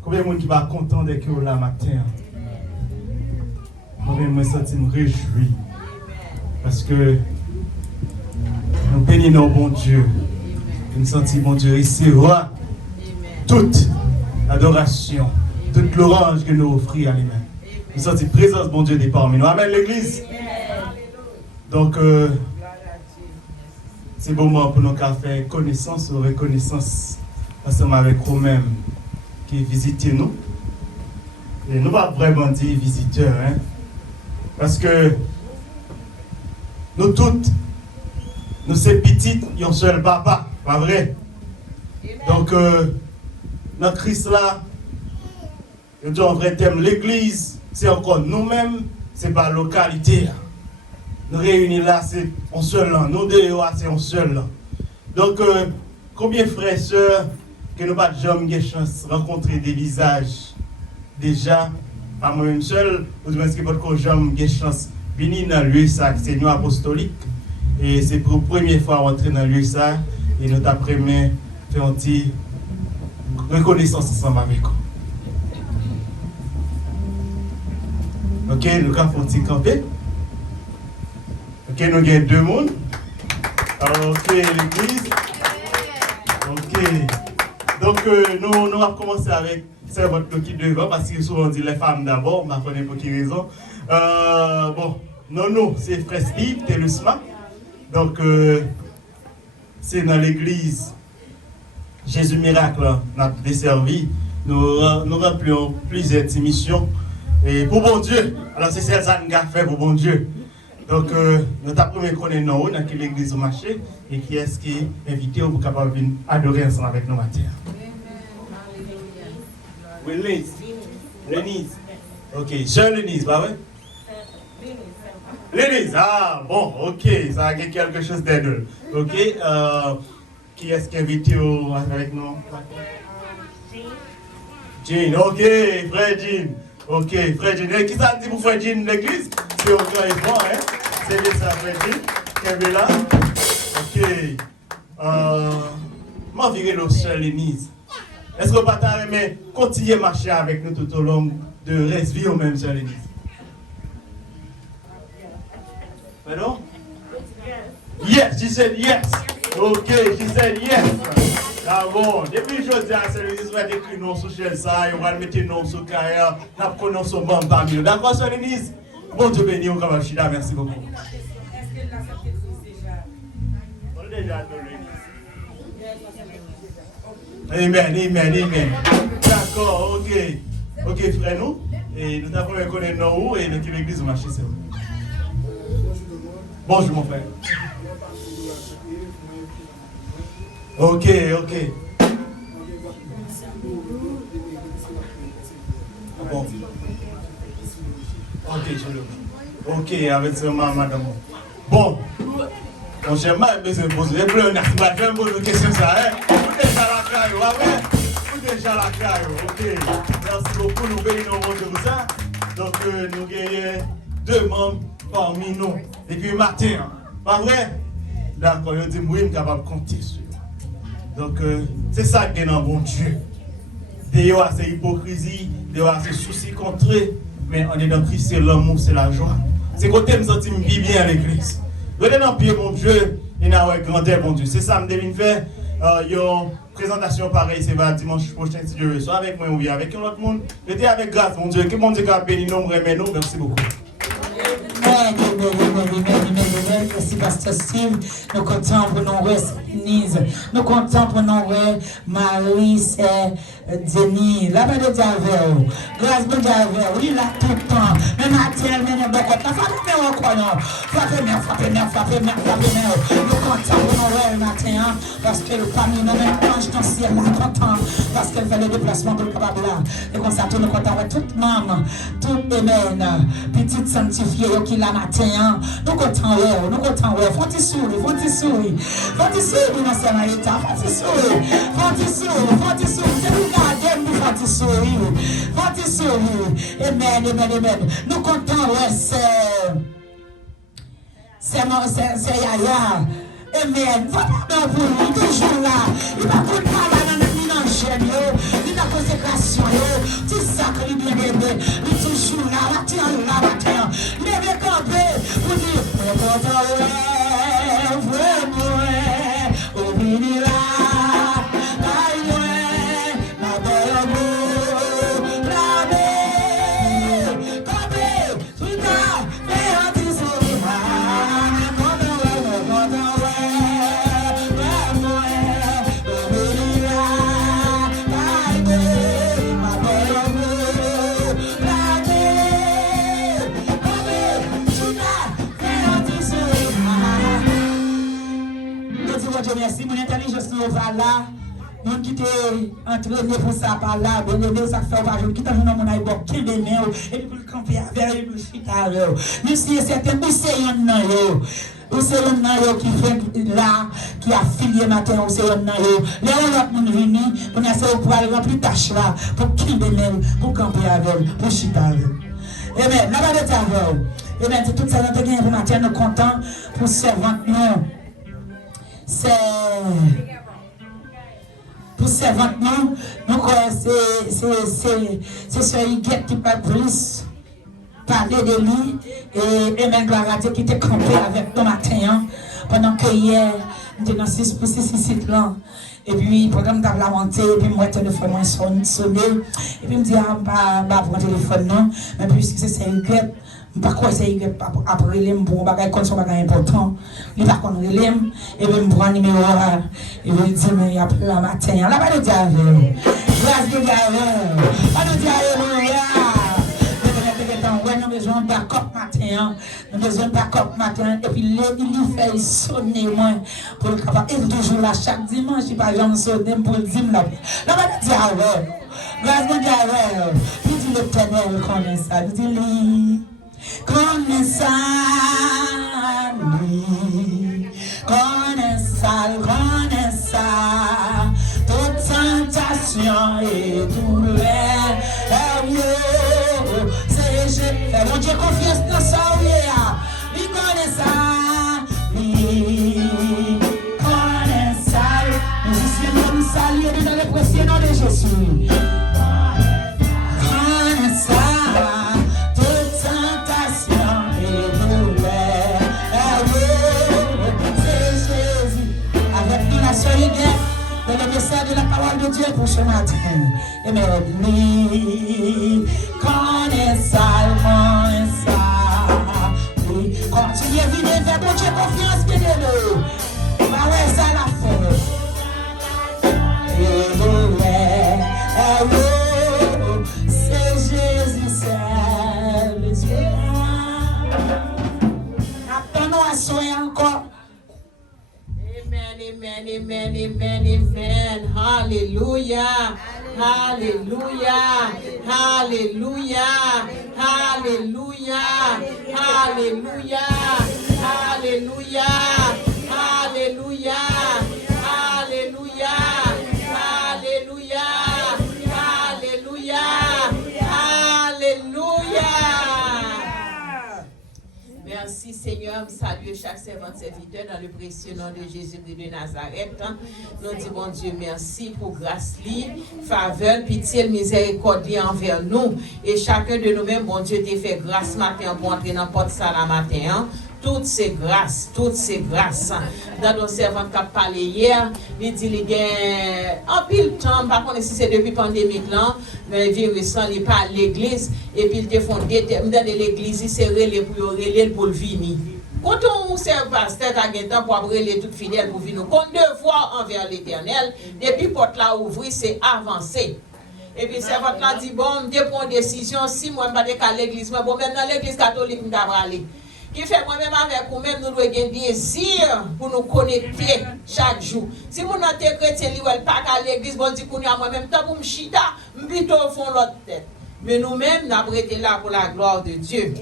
Combien de monde qui va content d'être là matin? Moi, je me sens réjoui. Parce que nous bénissons bon Dieu. Nous sentons bon Dieu ici, roi. Toute adoration, toute l'orange que nous offrons à lui-même. Nous sentons la présence bon Dieu des parmi nous. Amen, l'église. Donc, c'est bon moment pour nous faire connaissance ou reconnaissance ensemble avec vous-même qui visitez nous. Et nous ne pas vraiment dire visiteurs, hein? Parce que nous toutes, nous sommes petites, il y a un seul papa, pas vrai? Donc, dans Christ là, je dis en vrai thème, l'église, c'est encore nous-mêmes, c'est pas la localité. Nous réunis là, c'est un seul là. Nous deux, c'est un seul là. Donc, combien de frères et sœurs que nous pas jamais eu chance de rencontrer des visages déjà, pas moi-même seul, ou du moins que votre jamais eu chance de venir dans l'USA, c'est une apostolique. Et c'est pour la première fois rentrer dans l'USA et nous avons faire une petite reconnaissance ensemble avec vous. Ok, nous avons fait un petit campé. Ok, nous avons deux mondes. Ok, l'église. Ok. Donc, nous allons commencer avec votre qui devant, parce que souvent on dit les femmes d'abord, on ne connaît pas pour quelle raison. Bon, non, c'est Frère Steve, Telusma. Donc, c'est dans l'église Jésus Miracle, nous avons desservi. Nous rappelons plusieurs émissions. Et pour bon Dieu, alors c'est ça que nous avons fait pour bon Dieu. Donc, nous avons premier connaître nous dans l'église au marché et qui est-ce qui est invité pour capable venir adorer ensemble avec nous matin. Oui, Lénise. Ok, sœur Lénise, pas vrai? Lénise, ah bon, ok, ça a quelque chose d'aide. Ok, qui est-ce qui est invité avec nous? Jean, ok, frère Jean. Ok, frère Jean. Qui ça dit pour frère Jean l'église? C'est au grand effort, hein? C'est bien ça, frère Jean. Qu'est-ce là? Ok. M'en virer le sœur Lénise. Est-ce que vous pouvez continuer à marcher avec nous tout au long de reste vie ou même, sœur Lénise? Pardon? Yes, she said yes. Okay, she said yes. Ah bon, depuis je dis à Sœur-Denise, on va écrire non sur chez ça, on va mettre non sur carrière, on va prendre son bon parmi nous. D'accord, Sœur-Denise? Bon Dieu béni, on va Chida, merci beaucoup. Est-ce qu'elle l'a accepté déjà? On est déjà Amen, amen, amen. D'accord, ok. Ok, frère, nous, et nous avons reconnu nous et nous l'église marché, c'est bon. Bonjour, mon frère. Ok, ok. Bon. Ok, je le. Ok, avec ce madame. Bon. Mon cher, je vais me poser. Je vais me poser une question. Ça, hein? Vous déjà la caillou, ouais? Vous déjà la caillou, ok. Merci beaucoup, nous bénissons pour ça. Donc, nous gagnons 2 membres parmi nous. Depuis matin, pas vrai? D'accord, je dis, oui, je suis capable de compter sur. Donc, c'est ça qui est dans bon Dieu. D'ailleurs, c'est hypocrisie, d'ailleurs, c'est souci contre eux. Mais on est dans Christ, c'est l'amour, c'est la joie. C'est côté me sentir bien à l'église. Venez dans le pied, mon Dieu, et dans la grandeur, mon Dieu. C'est ça, je devine faire. Une présentation pareille, c'est dimanche prochain, si Dieu veut. Soit avec moi ou bien avec un autre monde. Mettez avec grâce, mon Dieu. Que mon Dieu a béni nous, remet nous. Merci beaucoup. Merci, Pasteur Steve. Nous comptons pour nous Nise. Nous comptons pour nous Marie et Denis. La belle de Diavel. Grâce de Diavel. Oui, là tout le temps. Même à terre, même à beaucoup. Frappez-moi encore, non. Frappez-moi. Nous comptons pour nous matin. Parce que parmi nous, même ange dans le ciel, là, content. Parce qu'elle fait le déplacement pour le capable là. Et comme ça, nous comptons avec toute maman, toute amen, petite sanctifiée qui la matin. Nous comptons, faut-il sourire, dans ce matin, faut-il sourire, c'est nous garder, nous faut-il sourire, amen, nous comptons, c'est Yaya, amen, faut pour lui, toujours là, il va pour parler dans le ménage, il a consécration, tout ça que lui bien aimé, il est toujours là, la terre, levez campé, pour dire, merci, mon intelligence nous va là. Nous qui t'es entraîné pour ça par là, bon aimé, ça fait pas jour qui t'a vu dans mon aïe, qui de main, et puis pour camper avec lui, chita avec. Même si c'est un ou c'est un nan yo. Ou c'est un nan yo qui fait là, qui a filié matin, ou c'est un nan yo. Là où l'autre monde venu, pour nous essayer pour aller remplir tâche là, pour qu'il de main, pour camper avec, pour chita avec. Amen. Là-bas de ta voix. Amen. C'est tout ça dans le pour matin, nous comptons pour servante nous. C'est pour servante nous croyons c'est ce Iguette qui parle plus parler de lui et même Gloire qui était campé avec ton matin pendant que hier nous étions dans 6 pour 6 là et puis pendant que nous avons monté et puis moi téléphone sonné et puis me dit pas prendre téléphone non mais puisque c'est Iguette par quoi c'est après les bon bagage comme ça bagage important il va qu'on relève et puis me prend numéro et me dit mais après la matin là va le dire grâce de Dieu pas de Dieu alléluia nous avons besoin de backup matin nous avons besoin de backup matin et puis il fait sonner moi pour le capable et toujours là chaque dimanche il pas jamais sonner pour le dire là va le dire grâce de Dieu il dit l'Éternel connaît ça il dit connais ça, toute tentation et douleur, c'est mon Dieu confiance dans ça, il connaît ça, nous saluons dans le précieux nom de Jésus. Connais ça. connaisseur de la parole de Dieu pour ce matin. Et me connaissez ça. Oui, continuez à vivre avec mon Dieu confiance, bien-aimé. Bah ouais, ça l'a fait. C'est Jésus seul. Attendons à soigner encore. Amen, amen, amen, amen. Hallelujah. Hallelujah. Hallelujah. Hallelujah. Hallelujah. Hallelujah. Hallelujah. Hallelujah. Hallelujah. Hallelujah. Hallelujah. Merci Seigneur, saluer chaque servante serviteur dans le précieux nom de Jésus-Christ de Nazareth. Nous disons bon Dieu merci pour grâce, faveur, pitié, miséricorde envers nous. Et chacun de nous-mêmes, bon Dieu, t'a fait grâce matin pour entrer dans porte ça la matin. Toutes ces grâces. Dans nos servantes qui ont parlé hier, il dit qu'il y a un pile temps, par contre, si c'est depuis la pandémie, mais le virus, il pas à l'église, et puis il te font déterminer l'église, il s'est relé pour le venir. Quand on sert pasteur, il y a temps pour relé tout fidèle pour venir. Qu'on devoir envers l'éternel, depuis porte là ouvrir, c'est avancer. Et puis servante là dit, bon, je prends une décision, si moi je ne vais pas à l'église, mais bon, même dans l'église catholique, je vais aller. Qui fait moi-même avec vous-même, nous devons avoir un désir pour nous connecter chaque jour. Si nous sommes chrétiens, nous ne sommes pas à l'église, nous disons moi-même, tant pour me chita, nous plutôt au fond de notre tête. Mais nous-mêmes, nous avons été là pour la gloire de Dieu.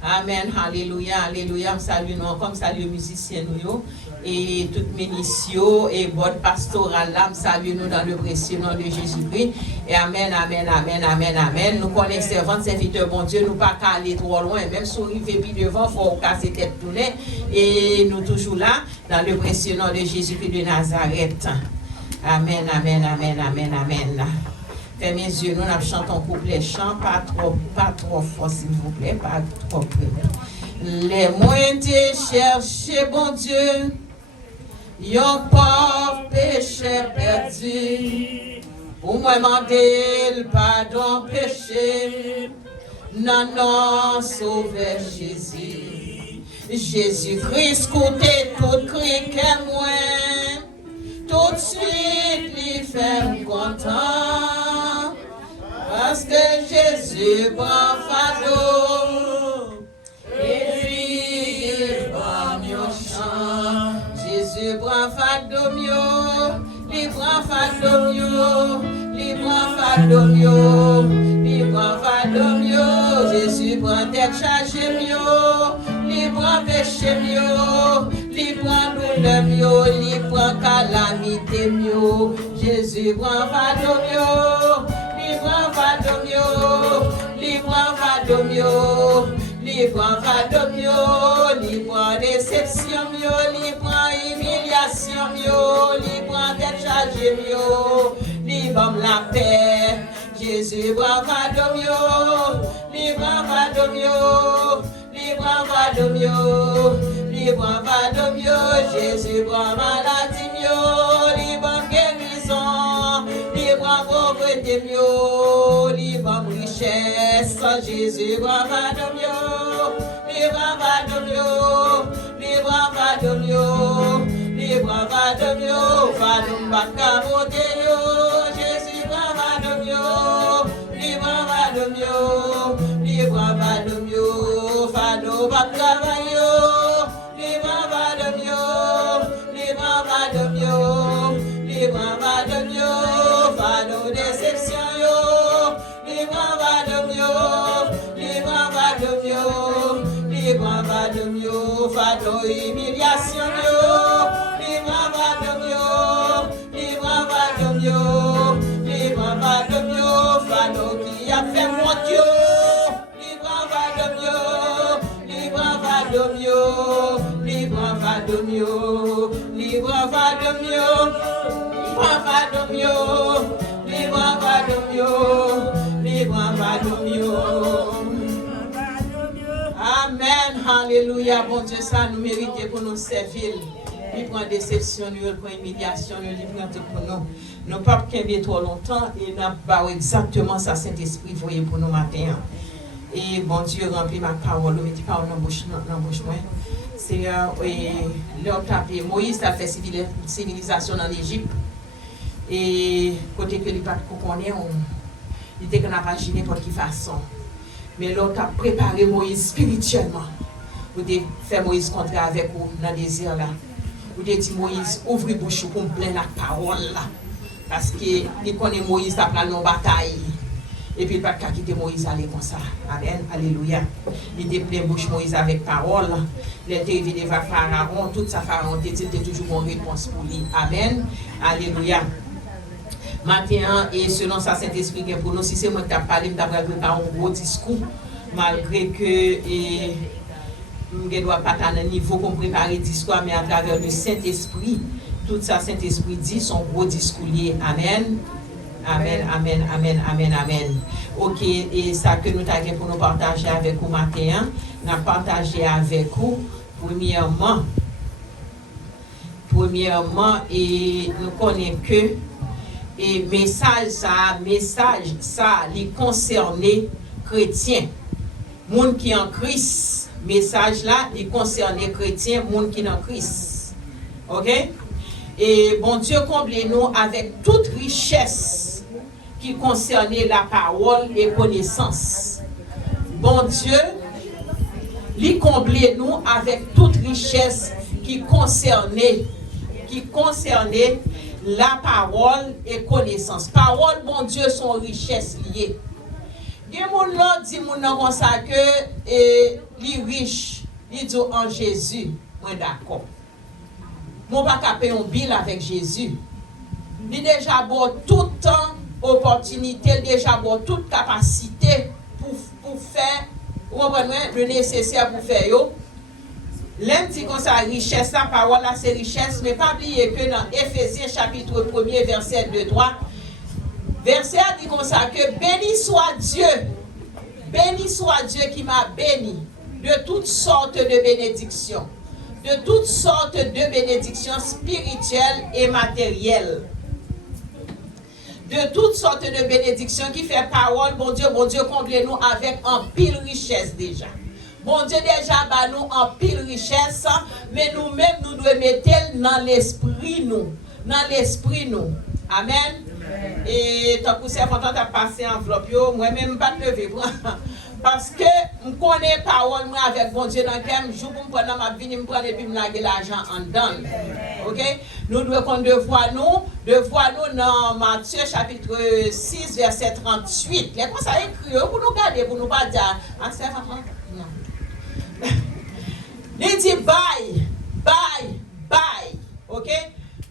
Amen, alléluia, alléluia. Nous saluons comme salut les musiciens nous et toutes ministres et votre pastoral là, nous saluons dans le précieux nom de Jésus-Christ. Et amen, amen, amen, amen, amen. Nous connaissons servants, serviteurs, bon Dieu, nous pas qu'à aller trop loin, même si on arrive puis devant, il faut casser tête tournée. Et nous toujours là, dans le précieux nom de Jésus-Christ de Nazareth. Amen, amen, amen, amen, amen. Fermez mes yeux, nous chantons couplet chant, pas trop fort s'il vous plaît, pas trop près. Les moyens de chercher, bon Dieu, yon pauvre péché perdu. Pour moi, demander le pardon péché, non, sauver Jésus. Jésus-Christ, coûtait tout cri qu'à moi. Tout de suite, il fait content, parce que Jésus prend fardeau, et puis il prend mon chant. Jésus prend fardeau mieux, il prend fardeau mieux, il prend fardeau mieux, il prend fardeau mieux. Jésus prend tête chargée mieux, il prend péché mieux. Il prend douleur mieux, il prend calamité mieux. Jésus prend fardeau mieux, il prend fardeau mieux, il prend fardeau mieux, il prend fardeau mieux, il prend déception mieux, il prend humiliation mieux, il prend tête chargée mieux, il prend la paix. Jésus prend fardeau mieux, il prend fardeau mieux, il prend fardeau mieux. Libre va de mieux, Jésus prend maladie mieux, libre guérison, libre pauvreté mieux, libre richesse, Jésus va de mieux, libre va de mieux, libre va de mieux, libre va de mieux, va nous pas Jésus va de mieux, libre va de mieux, libre va de mieux, va nous pas travailler. Fado humiliation yo, libre va de mieux, libre va de mieux, libre va de mieux, fado qui a fait mon Dieu, libre va de mieux, libre va de mieux, libre va de mieux, libre va de mieux, libre va de mieux, libre va de mieux, libre va de mieux. Amen, alléluia, bon Dieu, ça nous mérite pour nous servir. Il prend déception, il prend humiliation, il prend tout pour nous. Nous ne pouvons pas trop longtemps et nous pas exactement ça Saint-Esprit voyez pour nous matin. Et bon Dieu remplit ma parole, mettez parole dans la bouche moi. Seigneur, leur tapé Moïse a fait civilisation en Égypte. Et côté que les pas connaît, il était qu'on n'a pas imaginé pour quelle façon. Mais l'autre a préparé Moïse spirituellement. Vous devez faire Moïse contre avec vous dans le désir là. Vous devez dire Moïse, ouvrez bouche pour me plaindre la parole là. Parce qu'il connaît Moïse après une bataille. Et puis il ne peut pas quitter Moïse aller comme ça. Amen. Alléluia. Il était plein bouche Moïse avec parole. Il était évidé vers Pharaon. Toute sa Pharaon était toujours une réponse pour lui. Amen. Alléluia. Maintenant, et selon ça, Saint-Esprit pour nous, si c'est moi qui ai parlé, je vais préparer un gros discours. Malgré que je ne dois pas atteindre un niveau pour préparer le discours, mais à travers le Saint-Esprit, tout ça, Saint-Esprit dit, son gros discours lié. Amen. Amen, amen, amen, amen, amen. Ok, et ça que nous avons pour nous partager avec vous matin, nous avons partagé avec vous, premièrement, et nous connaissons que, et message ça, les concernés chrétiens, monde qui en Christ, message là, les concernés chrétiens, monde qui en Christ. Ok? Et bon Dieu comble-nous avec toute richesse qui concernait la parole et connaissance. Bon Dieu, lui comble-nous avec toute richesse qui concernait la parole et connaissance. Parole, bon Dieu, sont richesse liées. Il y a des gens qui disent que les riches, ils disent en Jésus. Moi d'accord. Moi pas payer un bill avec Jésus. Il déjà bon tout temps opportunité, déjà bon toute capacité pour faire le nécessaire pour faire yo. L'un dit comme ça richesse, la parole là c'est richesse, mais pas oublier que dans Éphésiens chapitre 1er verset 2-3, verset dit comme ça que béni soit Dieu qui m'a béni de toutes sortes de bénédictions. De toutes sortes de bénédictions spirituelles et matérielles. De toutes sortes de bénédictions qui fait parole, bon Dieu, comble-nous avec un pile richesse déjà. Bon Dieu déjà bah nous en pile richesse, mais nous-mêmes nous devons mettre dans l'esprit nous. Amen. Et tant que c'est important de passer enveloppe, moi-même pas de lever. Parce que je connais parole avec bon Dieu dans lequel je vais prendre ma vie, je prendre et puis je l'argent en dedans. Ok? Nous devons prendre devoir nous dans Matthieu chapitre 6 verset 38. Les quoi ça écrit pour nous garder, pour nous pas dire non. Il dit bye. Ok?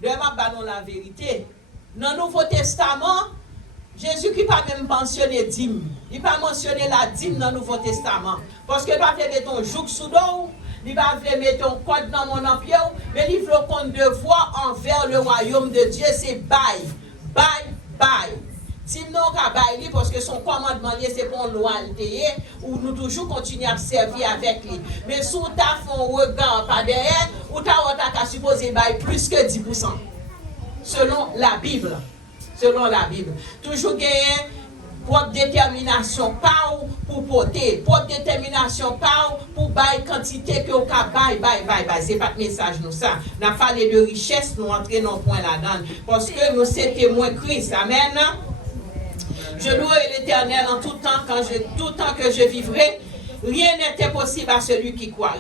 Demain, nous la vérité. Dans le Nouveau Testament, Jésus qui pas même mentionné dîme. Il pas mentionné la dîme dans le Nouveau Testament. Parce que il va faire ton joug sous l'eau, il va faire mettre ton code dans mon empire, mais il veut qu'on devoir envers le royaume de Dieu, c'est bye. Dîme non qu'à bailler parce que son commandement c'est pour loyauté ou nous toujours continuer à servir avec lui. Mais sous ta fond regard pas derrière, ou ta qu'à supposer bailler plus que 10%. Selon la Bible. Toujours gagner propre détermination pas pour porter, propre détermination pas pour bailler quantité que au cas bail. C'est pas de message nous ça. N'a parlé de richesse, nous entrer dans point là-dedans parce que nous sommes témoins Christ. Amen. Je louerai l'Éternel en tout temps que je vivrai. Rien n'est impossible à celui qui croit.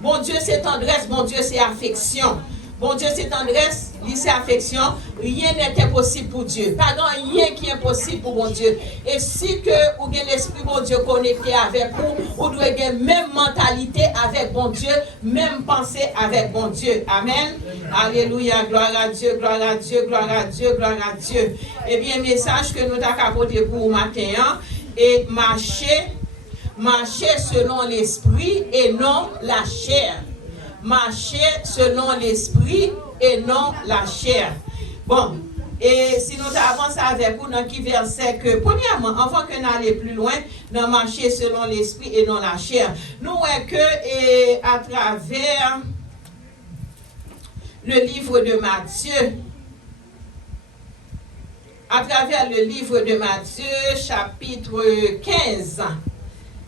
Bon Dieu, c'est tendresse, bon Dieu, c'est affection. Bon Dieu, c'est tendresse, c'est affection. Rien n'est impossible pour Dieu. Pardon, rien qui est impossible pour bon Dieu. Et si que vous avez l'esprit bon Dieu connecté avec vous devez avoir la même mentalité avec bon Dieu, même pensée avec bon Dieu. Amen. Alléluia, gloire à Dieu. Eh bien, message que nous avons apporté pour vous matin, et marcher selon l'esprit et non la chair. Marcher selon l'esprit et non la chair. Bon, et si nous avançons avec vous dans qui verset que, premièrement, avant que nous allions plus loin, dans marcher selon l'esprit et non la chair, nous voyons que à travers le livre de Matthieu. À travers le livre de Matthieu, chapitre 15.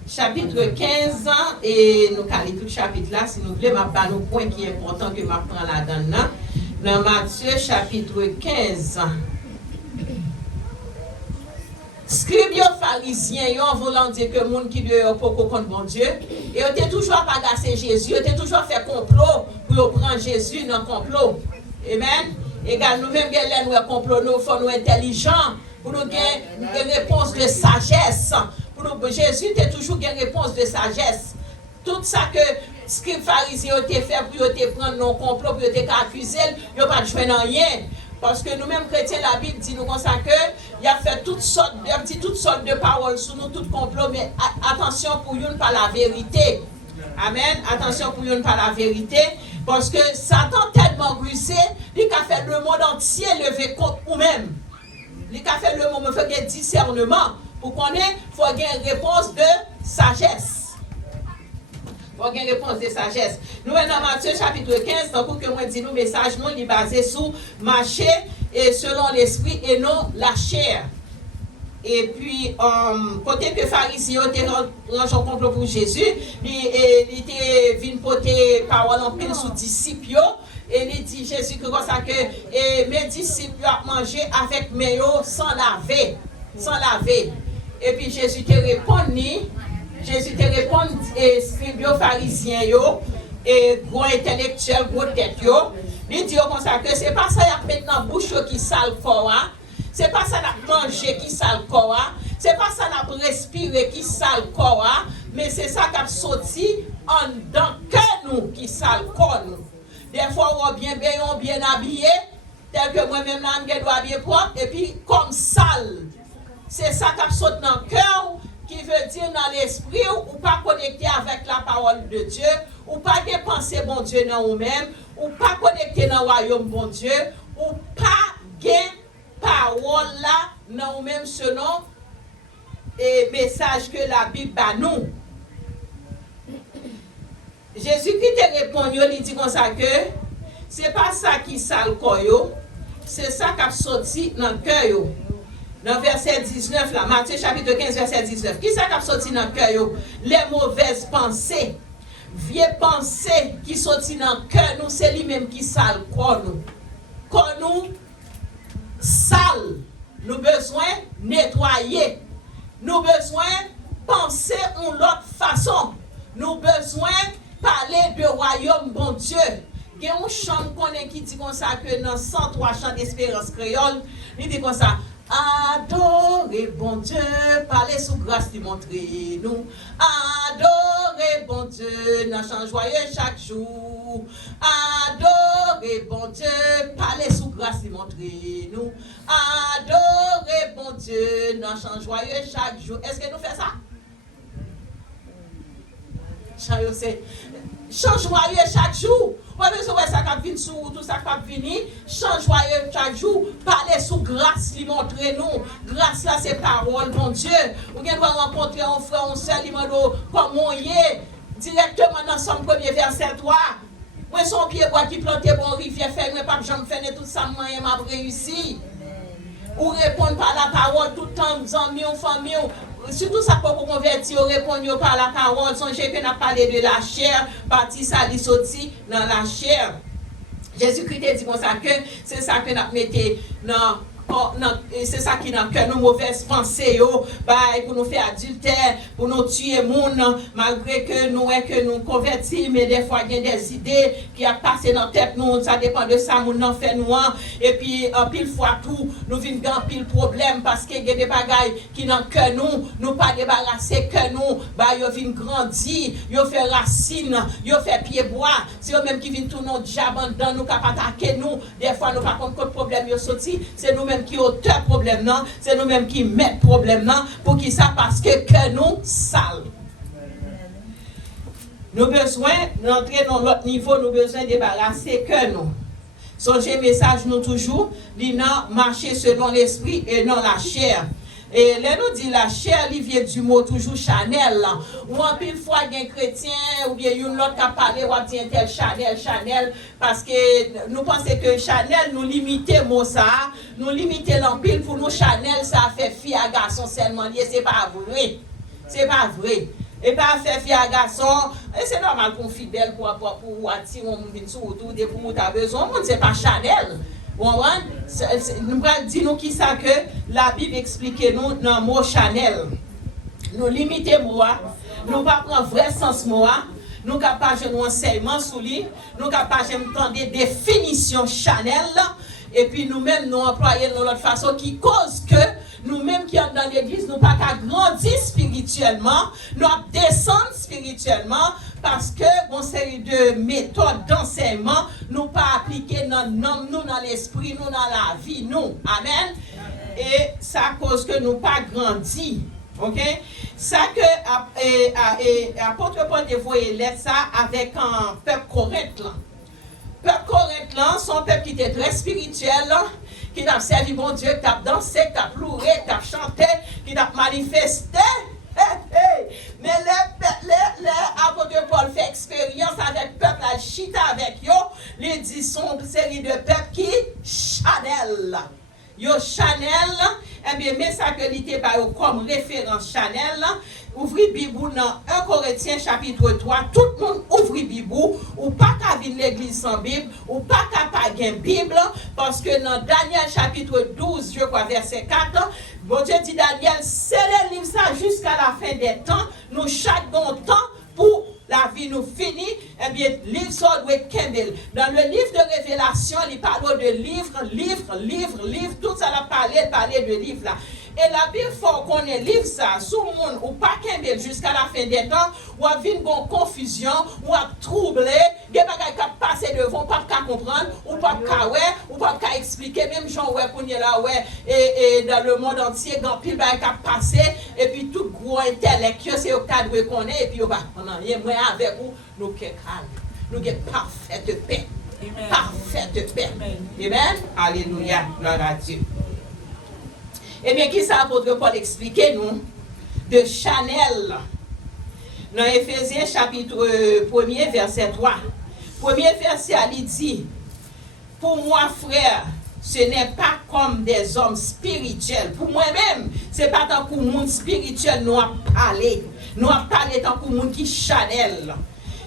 Chapitre 15, et nous allons tout le chapitre là, si nous voulons, je vais nous point qui est important que je prends là-dedans. Dans Matthieu, chapitre 15. Scribes pharisiens, ils ont voulu dire que les gens qui ne pas contre bon Dieu, et ils ont toujours bagassé Jésus, ils ont toujours fait complot pour prendre Jésus dans le complot. Amen. Et nous-mêmes, nous sommes complot, nous sommes intelligents pour nous gagner une réponse de sagesse. Jésus a toujours une réponse de sagesse. Tout ça que les scribes pharisiens ont fait pour prendre nos complots, pour accuser, ils n'ont pas joué rien. Parce que nous-mêmes chrétiens, la Bible dit nous comme ça que il a fait toutes sortes de paroles sur nous, tout complot, mais attention pour nous par la vérité. Amen. Attention pour nous par la vérité. Parce que Satan tellement rusé, il a fait le monde entier lever contre nous-mêmes. Il a fait le monde, il faut un discernement. Pour qu'on ait, il faut une réponse de sagesse. Il faut une réponse de sagesse. Nous, dans Matthieu chapitre 15, tant que moi dis nous, message, nous, il est basé sur marcher et selon l'esprit et non la chair. Et puis, côté que les pharisiens étaient rangés en complot pour Jésus, il était venu porter parole en pile sous disciples. Et il dit Jésus que comme ça que mes disciples ont mangé avec mes sans laver. Sans laver. Et puis Jésus te répondit, et scribes pharisiens et gros intellectuels, gros tête il dit comme ça que c'est pas ça y a maintenant bouche qui sale corps, c'est pas ça n'a manger qui sale corps, c'est pas ça n'a respirer qui sale corps, mais c'est ça qui a sorti en dedans que nous qui sale corps nous. Des fois on bien habillé, tel que moi-même là je dois bien propre et puis comme sale. C'est ça qui a sauté dans le cœur, qui veut dire dans l'esprit, ou pas connecté avec la parole de Dieu, ou pas dépenser bon Dieu dans vous-même, ou pas connecté dans le royaume bon Dieu, ou pas gain parole là dans vous-même selon le message que la Bible a nous. Jésus-Christ te répond, il dit comme ça que c'est pas ça qui sale le c'est ça qui a sorti dans le cœur. Dans verset 19, là, Matthieu chapitre 15, verset 19. Qui ça qui a sorti dans le cœur? Les mauvaises pensées. Vieilles pensées qui sortent dans le cœur, nous, c'est lui-même qui sale quoi nous. Quand nous sale, nous besoin nettoyer. Nous besoin penser en l'autre façon. Nous besoin parler de royaume bon Dieu. Il y a une chambre qui dit comme ça que dans 103 chants d'espérance créole, il dit comme ça. Adorez bon Dieu, parlez sous grâce de montrer nous. Adorez bon Dieu, dans chant joyeux chaque jour. Adorez bon Dieu, parlez sous grâce de montrer nous. Adorez bon Dieu, dans chant joyeux chaque jour. Est-ce que nous faisons ça? Chant joyeux chaque jour. Ouais, mais c'est ça qui vient sur tout ça qui vient. Change joyeux chaque jour. Parlez sous grâce, lui montrer nous. Grâce là, c'est parole, mon Dieu. Vous pouvez rencontrer un frère, un seul, il comme on y est. Directement dans son premier verset 3. Moi, son pied bois qui plantait bon rivière, fait, mais pas jamais fait tout ça, moi, m'a réussi. Ou répondre par la parole tout le temps, disant, mieux, famille. Surtout ça pour convertir, répondre par la parole. Songez que nous avons parlé de la chair, partie ça, il sorti dans la chair. Jésus-Christ a dit comme ça que c'est ça que nous mettons dans. C'est ça qui n'a que nos mauvaises pensées pour nous faire adultère, pour nous tuer monde, malgré que nous convertis, mais des fois il y a des idées qui a passé dans la tête nous, ça dépend de ça, nous en fait nous, et puis en pile fois tout, nous vivons dans pile problème parce qu'il y a des bagailles qui n'ont que nous pas débarrasser que nous, ils viennent grandir, ils fait racine, ils fait pied bois, c'est eux même qui viennent tout nos diable dans nous, qui attaquer nous, des fois nous pas contre problème ils sorti, c'est nous-mêmes qui auteur problème non, c'est nous-mêmes qui mettons problème non, pour qui ça parce que nous sale. Nous besoin d'entrer dans l'autre niveau, nous besoin débarrasser que nous. Songez message nous toujours, dit non, marcher selon l'esprit et non la chair. Et là, nous dit la chère Olivier du mot toujours Chanel. Ou en pile fois, il y a un chrétien ou bien une autre qui a parlé, ou a dit un tel Chanel, parce que nous pensons que Chanel nous limite, moi ça, nous limite l'empile pour nous, Chanel, ça fait fille à garçon seulement, c'est pas vrai. C'est pas vrai. Et pas faire fille à garçon, et c'est normal qu'on fidèle pour attirer un monde sur autour de pour tu as besoin, c'est pas Chanel. Nous allons dire qui ça que la Bible explique nous dans le mot Chanel. Nous limitons moi, nous ne pas prendre vrai sens moi, nous ne pas pas enseignement sur lui, nous ne pas entendre des définitions Chanel, et puis nous-mêmes nous employons de notre façon qui cause que nous-mêmes qui sommes dans l'église, nous ne pas qu'à grandir spirituellement, nous descendre spirituellement, parce que bon série de méthodes d'enseignement nous pas appliquer dans l'homme, nous dans l'esprit, nous dans la vie, nous. Amen. Et ça cause que nous pas grandi. OK? Ça que apôtre Paul dévoilé ça avec un peuple Corinthe là. Peuple Corinthe là, son peuple qui était très spirituel là, qui a servi bon Dieu, qui a dansé, qui a pleuré, qui a chanté, qui a manifesté. Mais l'apôtre Paul fait expérience avec le peuple, la chita avec eux, les dit son série de peuple qui Chanel. Yo Chanel, eh bien, mais ça que l'ité par comme référence Chanel, ouvrez Bible dans 1 Corinthiens chapitre 3, tout le monde ouvre Bible, ou pas qu'à venir l'église sans Bible, ou pas qu'à pas une Bible, parce que dans Daniel chapitre 12, je crois verset 4, bon Dieu dit Daniel, c'est le livre ça jusqu'à la fin des temps, nous chaque bon temps pour la vie nous finit, eh bien, livre ça doit être Kembel. Dans le livre de Révélation, il parle de livre, tout ça a parlé de livre là. Et la Bible faut qu'on ait livre ça, sous le monde, ou pas Kembel jusqu'à la fin des temps, ou à venir une confusion, ou à troubler, des bagages qui passent devant, pas qu'à comprendre, ou pas qu'à ouais, ou pas qu'à expliquer, même Jean ouais, qu'on y est là, ouais, et dans le monde entier, quand pile bagages qui passent, et puis tout gros intellectuel, c'est au cas de reconnaître, et puis on va, il y a moyen avec vous, nous qui calme, nous qui parfaite paix. Amen. Parfaite paix. Amen. Alléluia. Gloire à Dieu. Eh bien, qui ça apôtre Paul expliquer nous de Chanel dans Éphésiens chapitre 1er verset 3. Premier verset, il dit, pour moi frère, ce n'est pas comme des hommes spirituels. Pour moi-même, ce n'est pas tant que monde spirituel nous a parlé. Nous a parlé tant que monde qui Chanel.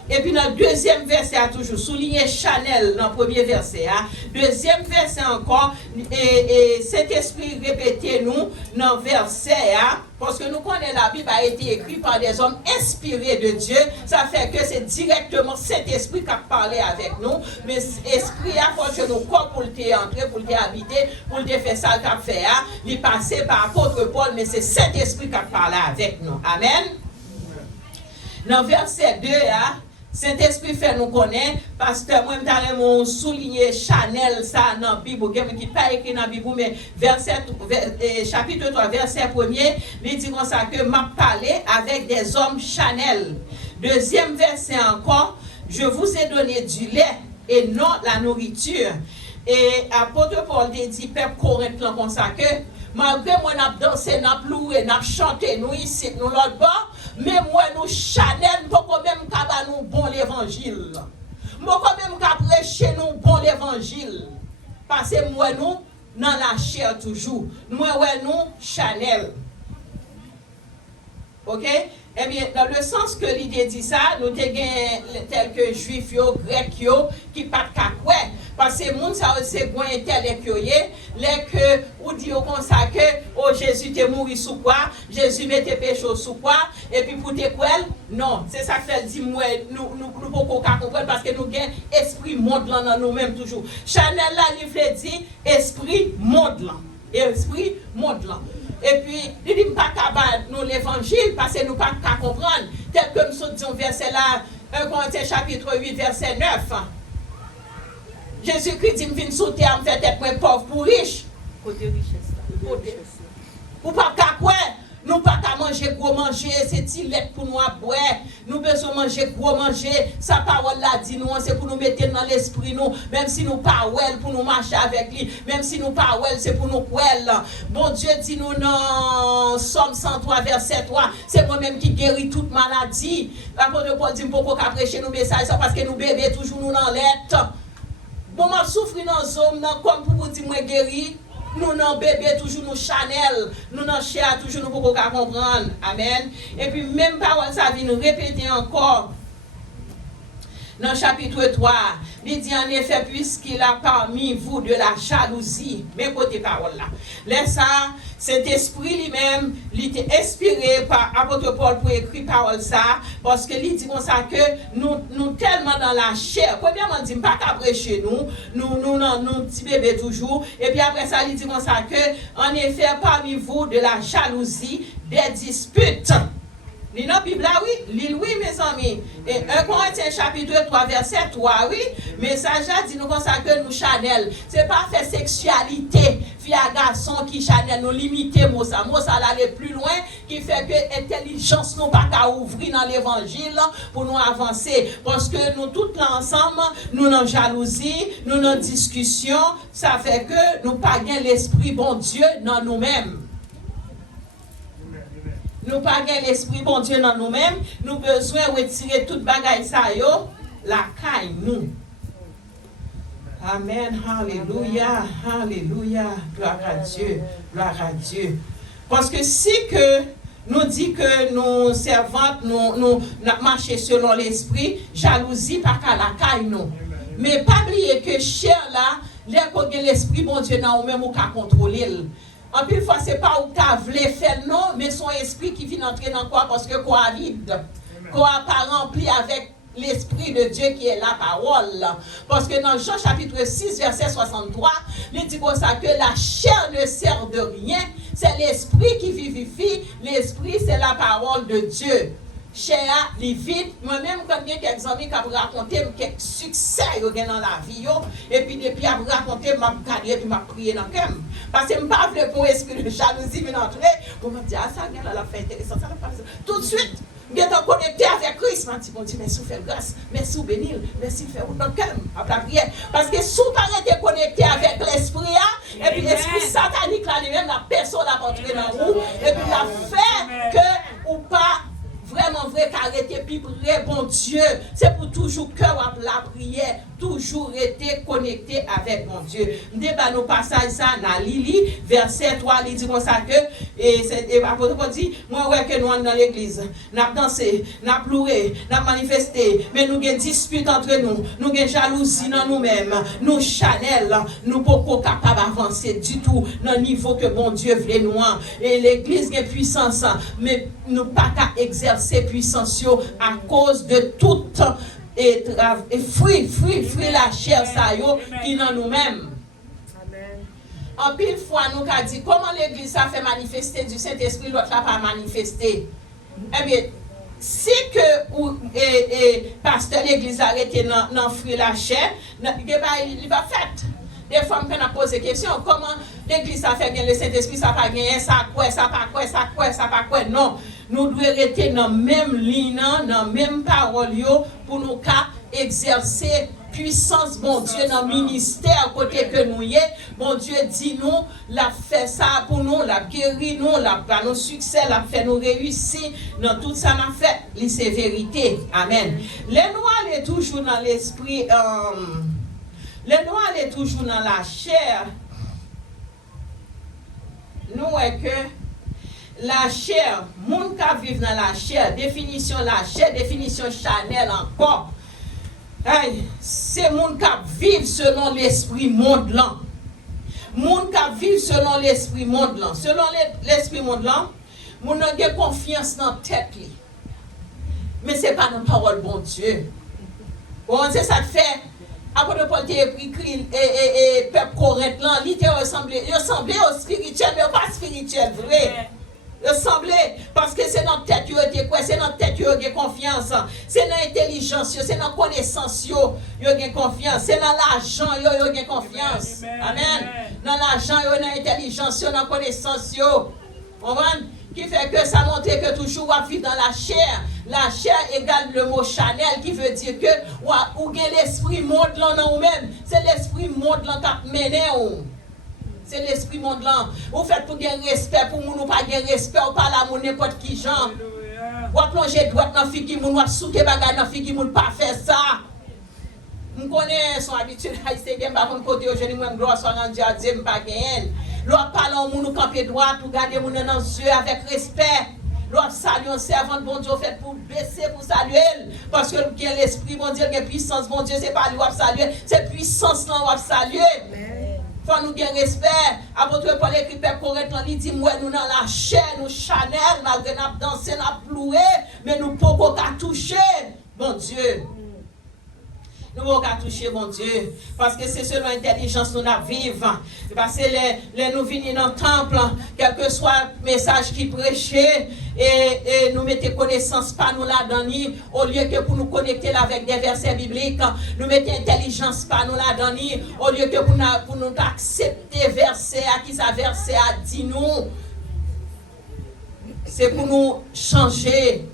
Et puis dans le deuxième verset, a toujours souligné Chanel dans le premier verset. Deuxième verset encore, et cet esprit répété nous dans le verset, parce que nous connaissons la Bible a été écrite par des hommes inspirés de Dieu. Ça fait que c'est directement cet esprit qui a parlé avec nous. Mais l'esprit a fait que nous corps pour le entrer, pour le habiter, pour le faire ça qu'il a fait. Il est passé par apôtre Paul, mais c'est cet esprit qui a parlé avec nous. Amen. Dans le verset 2, Saint-Esprit fait nous connaître, parce que moi, je souligné Chanel, ça, dans la Bible, qui n'est pas écrit dans la Bible, mais chapitre 3, verset 1er, il dit comme ça que m'a parlé avec des hommes Chanel. Deuxième verset encore, je vous ai donné du lait et non la nourriture. Et apôtre Paul dit, peuple Corinthe, comme ça que, malgré moi, nous dansé, nous loué, nous chanté, nous ici, nous l'autre bord, mais moi, nous Chanel, pour quand même qu'à nous bon l'évangile. Moi, quand même qu'à prêcher nous bon l'évangile. Parce que moi, nous, dans la chair toujours. Moi, nous, Chanel. Ok? Eh bien, dans le sens que l'idée dit ça, nous avons tel que juifs, grecs, qui ne partent qu'à quoi. Parce que les gens, c'est bon intellectuel, les que, ou dit comme ça que, oh, Jésus t'est mort sous quoi, Jésus mettait péché sous quoi, et puis pour te quoi, non, c'est ça que fait dit, moi, nous pouvons pas comprendre parce que nous avons esprit monde là dans nous-mêmes toujours. Chanel là, il fait dire, esprit monde là. Esprit monde là. Et puis, il dit pas qu'à nous l'évangile parce que nous pas qu'à comprendre. Tel que nous disons verset là, 1 Corinthiens chapitre 8, verset 9. Jésus-Christ dit, je viens sur terre, je vais être pauvre pour riche. Côté richesse. Pour pas qu'à quoi? Nous pas qu'à manger gros manger, c'est tilette pour nous à boire. Nous besoin manger gros manger. Sa parole là dit nous, c'est pour nous mettre dans l'esprit nous, même si nous pas well pour nous marcher avec lui, même si nous pas well, c'est pour nous well. Bon Dieu dit nous dans Somme 103 verset 3, c'est moi-même qui guérit toute maladie. L'apôtre Paul dit pourquoi qu'à prêcher nos messages parce que nous bébés toujours nous dans l'être. Bon m'a souffrir dans zone comme pour vous dire moi guéri. Nous non bébé toujours nous Chanel, nous non cher toujours nous pour comprendre. Amen. Et puis même parole ça vient nous répéter encore. Dans le chapitre 3, il dit en effet, puisqu'il a parmi vous de la jalousie, mais côté parole là. Laisse ça, cet esprit lui-même, il était inspiré par l'apôtre Paul pour écrire parole ça, parce que il dit comme ça que nous tellement dans la chair. Premièrement, il dit pas qu'après chez nous petits bébés toujours. Et puis après ça, il dit comme ça que, en effet, parmi vous de la jalousie, des disputes. Li nan Bible là oui, li oui mes amis. Et 1 Corinthiens chapitre 3 verset 3 oui, message dit nous comme ça que nous Chanel, c'est pas fait sexualité, fille à garçon qui Chanel nous limiter mot ça aller plus loin qui fait que intelligence nous pas qu'à ouvrir dans l'évangile pour nous avancer parce que nous tous ensemble, nous dans jalousie, nous dans discussion, ça fait que nous pas gain l'esprit bon Dieu dans nous-mêmes. Nous pas l'esprit bon Dieu dans nous-mêmes, nous besoin retirer toute bagaille ça yo, la caille nous. Amen, alléluia, alléluia, gloire à Dieu, gloire à Dieu. Parce que si que nous dit que nous servantes, nous marchons selon l'esprit, jalousie pas qu'à la caille nous. Mais pas oublier que cher là, l'esprit bon Dieu dans nous-mêmes ou qu'à contrôler. En plus, fois, ce n'est pas où tu as voulu faire non, mais son esprit qui vient entrer dans quoi parce que quoi vide, quoi pas rempli avec l'esprit de Dieu qui est la parole. Parce que dans Jean chapitre 6, verset 63, il dit comme ça que la chair ne sert de rien, c'est l'esprit qui vivifie, l'esprit c'est la parole de Dieu. Cher, les vides, moi-même, quand il y a quelques amis qui ont raconté quelques succès dans la vie, et puis depuis qu'ils ont raconté, je m'ai gagné et je m'ai prié dans le cœur. Parce que je ne veux pas pour l'esprit de jalousie venir entrer, pour me dire, ah, ça, la fait intéressant, ça, tout de suite, je suis connecté avec Christ, je me dis, merci, vous faites grâce, merci, vous bénir, merci, vous faites dans le cœur, après la prière. Parce que si vous n'êtes pas connecté avec l'esprit, et puis l'esprit satanique, là, lui-même, la personne a entré dans vous, et puis la fait que, ou pas, vraiment vrai qu'arrêter puis prier bon Dieu c'est pour toujours cœur à la prière toujours être connecté avec mon Dieu. Débat nos passages ça dans Lili verset 3 il dit comme ça que et c'est apôtre Paul dit moi ouais que nous dans l'église n'a dansé n'a pleuré n'a manifesté mais nous avons dispute entre nous avons jalousie dans nous-mêmes nous Chanel nous pas capable avancer du tout dans le niveau que bon Dieu veut nous et l'église a puissance mais nous pas qu'à exercer puissance à cause de toute et fruit la chair ça yo qui dans nous-mêmes. En pile fois nous qu'a dit comment l'église ça fait manifester du Saint-Esprit l'autre là pas manifester. Eh bien si que pasteur l'église arrêté dans fruit la chair, il va fait. Des fois, on a posé la question, comment l'église a fait gagner le Saint-Esprit, ça pas gagné, ça quoi, ça pas quoi. Non, nous devons rester dans la même ligne, dans la même parole pour nous exercer puissance, bon Dieu, dans le ministère côté que nous y est. Bon Dieu dit nous, l'a fait ça pour nous, l'a guéri nous, l'a fait nos succès, l'a fait nous réussir. Dans tout ça, m'a fait, c'est vérité. Amen. Les noirs, est toujours dans l'esprit. Les noirs est toujours dans la chair. Nous est que la chair, moun qui vivent dans la chair, définition la chair, définition Chanel encore. C'est moun qui vivent selon l'esprit monde là. Moun qui vivent selon l'esprit monde là. Selon l'esprit monde là, moun a confiance dans la tête. Mais ce n'est pas dans la parole bon Dieu. Bon, c'est ça que fait. Apôtre Paul a écrit et peuple Corinthe là, il ressemblait au spirituel, mais pas spirituel, vrai. Il ressemblait parce que c'est notre tête qui est quoi, c'est notre tête qui a confiance, c'est dans l'intelligence, c'est dans la connaissance qui a confiance, c'est dans l'argent qui a confiance. Amen. Dans l'argent, dans l'intelligence, dans la connaissance. qui fait que ça montre que toujours on vit dans la chair. La chair égale le mot Chanel qui veut dire que ou avez l'esprit monde là dans vous-même. C'est l'esprit monde là qui mène ou. C'est l'esprit monde là. Vous faites pour gagner respect pour nous pas gagner respect ou pas l'amour n'importe qui gens. Ou plonger droite dans fille qui moun ou souke bagay dans fille qui moun pas faire ça. On connaît son habitude haïtien gen ba kon côté aujourd'hui moi gloire soit dans Dieu Dieu m'pas gagner. L'on parle en moun ou camper droit ou garder moun dans yeux avec respect. L'on salue un servant bon Dieu fait pour baisser pour saluer parce que l'esprit bon Dieu la puissance bon Dieu c'est pas lui ou saluer, c'est puissance là ou saluer. Faut nous bien respect. Apôtre Paul écrit correctement, il dit moi nous dans la chair, nous Chanel, malgré nous danser, nous plouer, mais nous pouvons pas toucher. Bon Dieu. Nous ne pouvons pas toucher, mon Dieu, parce que c'est selon l'intelligence que nous vivons. Parce que les nous venons dans le temple, quel que soit le message qui prêchait, et nous mettons connaissance par nous là-dedans, au lieu que pour nous connecter là avec des versets bibliques, nous mettons intelligence par nous là-dedans, au lieu que pour nous accepter verset à qui ça verset à dit nous. C'est pour nous changer.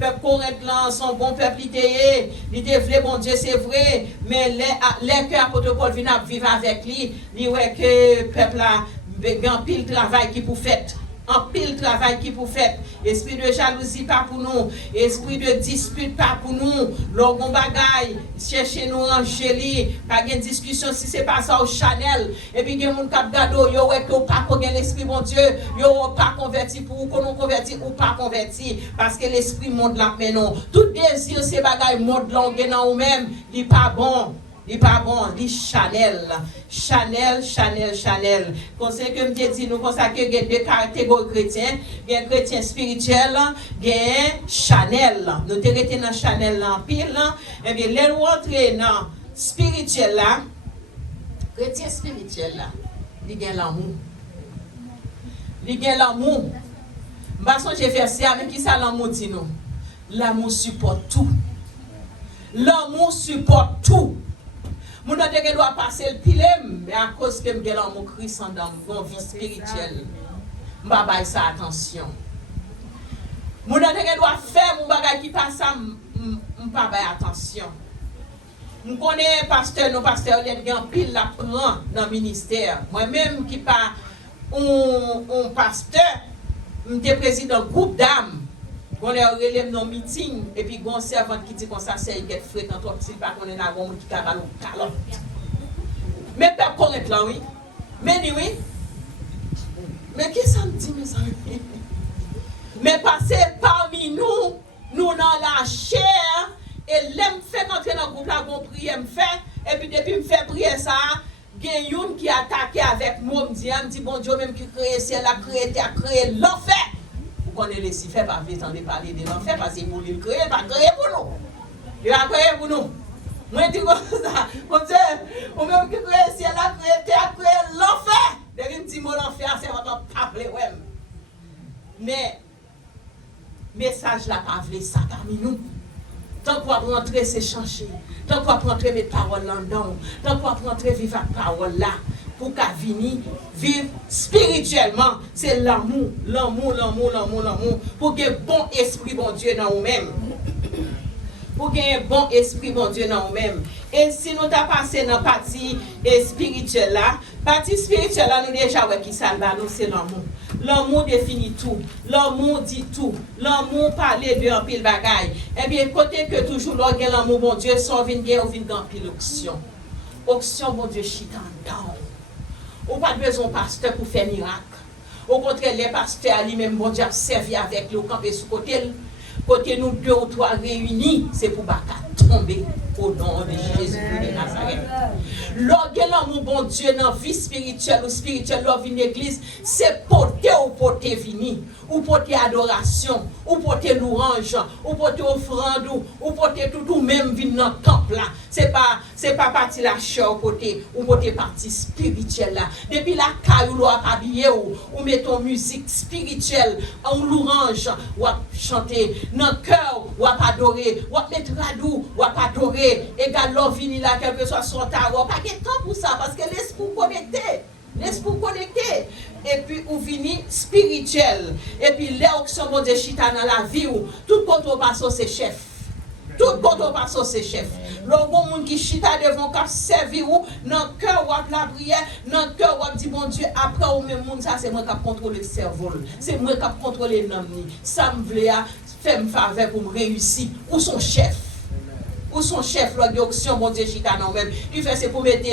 Peuple correct là, son bon peuple il était bon Dieu, c'est vrai, mais les que apôtre Paul vient vivre avec lui, il ouais que peuple là, un pile travail qui pour faire. En pile travail qui pour faire. Esprit de jalousie pas pour nous. Esprit de dispute pas pour nous. L'orgon bagaille, cherchez nous ranger, pas de discussion si c'est pas ça au Chanel. Et puis il y a mon cap gado, yo ouais que pas qu'on l'esprit bon Dieu, yo pas converti pour ou qu'on converti ou pas converti parce que l'esprit monde là mais non. Tout désir c'est bagaille monde longue dans ou même, il pas bon. Il pas bon, il Chanel. Conseil que me dit nous consacrer il y a deux catégories chrétiens, il y a chrétien spirituel, il y a Chanel. Nous te rete dans Chanel en pile et bien les rentrer dans spirituel là, chrétien spirituel là, il y a l'amour. Il y a l'amour. M'pas j'ai verset avec qui ça l'amour dit nous. L'amour supporte tout. L'amour supporte tout. Mon adègue doit passer le pile, mais à cause que j'ai l'amour Christ dans mon vie spirituelle, je vais faire ça attention. Mon adègue doit faire mon bagage qui passe ça, je ne vais pas faire attention. Je connais pasteur, nos pasteurs, il y a un pile la prend dans le ministère. Moi-même qui pas un pasteur, je suis président d'un groupe d'âmes. On est relève dans meeting et puis gon servant qui dit comme ça c'est il est fréquent toi s'il pas connaît na gon qui cavale calotte. Mais pas correct là oui. Mais oui. Mais qu'est-ce que ça me dit mes amis? Mais passer parmi nous dans la chair et l'aime fait entrer dans groupe là gon prière me fait et puis depuis me fait prier ça gen yon qui attaqué avec moi me dit bon Dieu même qui créé ciel a créé l'enfer. Qu'on est laissé faire par vite de parler de l'enfer parce que pour lui créer, pas créer pour nous. Il a créé pour nous. Moi, je dis comme ça. Comme ça, on même qui crée, si elle a créé l'enfer. Dès qu'il dit mot l'enfer, c'est votre parler, ouais. Mais, message là, pas vle ça parmi nous. Tant qu'on rentrer, c'est changer. Tant qu'on rentrer, mettre parole là-dedans. Tant qu'on rentrer, vivre la parole là. Pour qu'à venir vivre spirituellement, c'est l'amour. Pour qu'il y ait un bon esprit, bon Dieu, dans nous-mêmes. Pour qu'il y ait un bon esprit, bon Dieu, dans nous-mêmes. Et si nous avons passé dans la partie spirituelle là, nous déjà, ouais, qui ça nous, c'est l'amour. L'amour définit tout. L'amour dit tout. L'amour parle de un pile bagaille. Eh bien, côté que toujours, l'amour, bon Dieu, sans venir, on vient dans pile option. Option, bon Dieu, chitan down. Ou pas besoin de pasteur pour faire miracle. Au contraire, les pasteurs lui-même, bon Dieu, servi avec le campé sous côté. Côté nous deux ou trois réunis, c'est pour pas tomber au nom de Jésus-Christ de Nazareth. Lorsque mon bon Dieu dans la vie spirituelle ou spirituelle, dans l'église, c'est porter ou porter vini, ou porter adoration, ou porter louange, ou porter offrande, ou porter tout même vini dans le temple là. C'est pas partie la chair ou porter partie spirituelle là. Depuis la caille ou habillé ou mettons musique spirituelle, en louange, ou chanter dans le cœur, ou adorer, ou mettre radou, ou adorer, égal l'on vini là, quel que soit son tarot, pas de temps pour ça, parce que l'esprit connecté. L'esprit connecté. Et puis, ou vini spirituel. Et puis, les options, bon Dieu, chita dans la vie, ou tout contre passe, c'est chef. Tout contre passe, c'est chef. Le bon monde qui chita devant, qui servi ou, dans le cœur, ou la prière, dans le cœur, ou dit, bon Dieu, après, ou même monde, ça, c'est moi qui contrôle le cerveau. C'est moi qui contrôle les noms. Ça me voulait faire me faveur pour me réussir. Ou son chef. Ou son chef, l'option, bon Dieu, chita non même. Qui fait, c'est pour mettre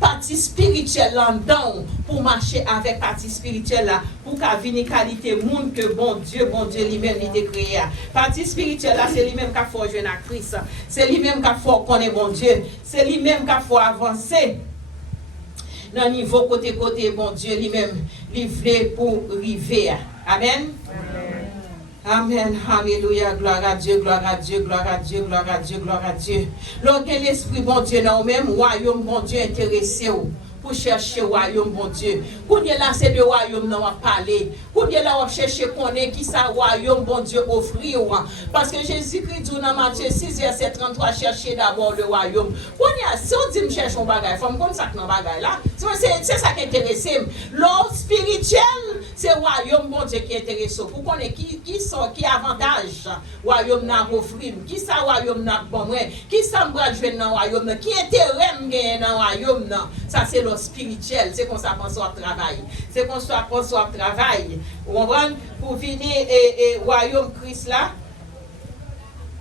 partie spirituelle là-dedans pour marcher avec partie spirituelle là pour qu'à venir qualité monde que bon Dieu lui-même il a créé. Partie spirituelle là c'est lui-même qui a fait jouer à Christ. C'est lui-même qui a fait connaître bon Dieu. C'est lui-même qui a fait avancer dans le niveau côté bon Dieu lui-même livré pour arriver. Amen. Amen, alléluia, gloire à Dieu, gloire à Dieu, gloire à Dieu, gloire à Dieu, gloire à Dieu. Lorsque l'Esprit bon Dieu dans même royaume bon Dieu intéressé pour chercher royaume bon Dieu. Quand il là c'est de royaume non parler. Quand il là on chercher connaître qui ça royaume bon Dieu offrir parce que Jésus-Christ dit dans Matthieu 6 verset 33 chercher d'abord le royaume. Quand il si on dit me cherche un bagage, faut me comme ça dans bagage là. C'est ça qui intéresse. L'ordre spirituel c'est royaume bon Dieu qui intéresse. Pour connaître qui sont qui avantage royaume n'a offrir, qui ça royaume n'a bon moi, qui ça me jouer dans royaume, qui intérêt me gagner dans royaume ça c'est le spirituel, c'est qu'on s'apprend au travail. C'est qu'on s'apprend au travail. On va pour venir et royaume Christ là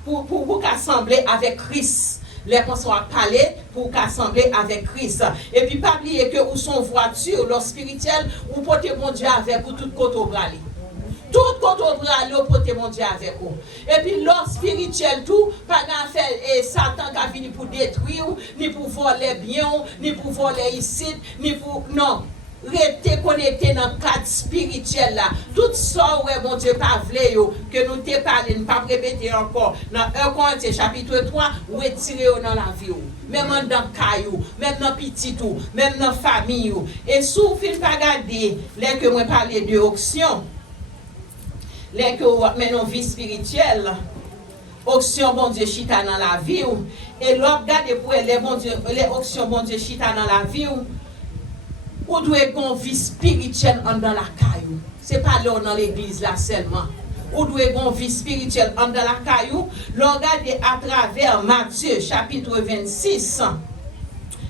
pour qu'assembler avec Christ. Les qu'on soit parler pour qu'assembler avec Christ. Et puis pas oublier que ou son voiture, le spirituel, ou porter mon Dieu avec ou tout côté au bras. Tout côté au bras, ou porter mon Dieu avec vous. Et puis l'or spirituel tout, pas qu'à faire et Satan qui a fini pour détruire, ni pour voler bien, ni pour voler ici, ni pour non. Rester connecté dans le cadre spirituel là. Tout ça, ouais, mon Dieu, pas vle yo, que nous te parlons, ne pas répéter encore. Dans 1 Corinthiens chapitre 3, retirer dans la vie. Même dans le caillou, même dans le petit tout, même dans la famille. Et si vous ne pas regarder, là que moi parler de auction, là que vous maintenant vie spirituelle, auction, bon Dieu, chita dans la vie. Et l'autre, regardez pour les auctions, bon Dieu, chita dans la vie. Ou doit qu'on vie spirituelle dans la caillou. C'est pas là dans l'église là seulement. Ou doit qu'on vie spirituelle dans la caillou. Regardez à travers Matthieu chapitre 26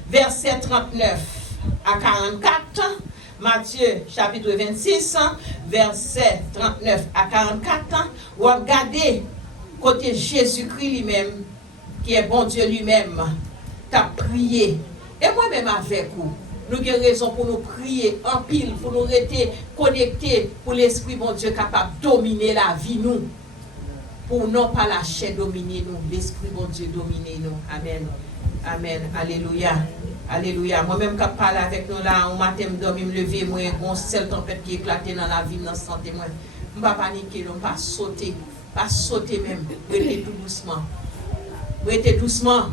verset 39 à 44. Matthieu chapitre 26 verset 39 à 44. Regardez côté Jésus-Christ lui-même qui est bon Dieu lui-même t'a prié. Et moi-même avec vous. Nous avons raison pour nous prier en pile, pour nous rester connectés, pour l'Esprit bon Dieu capable de dominer la vie nous. Pour non pas la chair dominer nous, l'Esprit bon Dieu dominer nous. Amen. Amen. Alléluia. Alléluia. Moi-même qui parle avec nous là, un matin, je me lever, moi, une seule tempête qui éclate dans la vie, dans la santé, moi. Je ne vais pas paniquer, je ne vais pas sauter. Pas sauter même. Restez tout doucement. Restez doucement.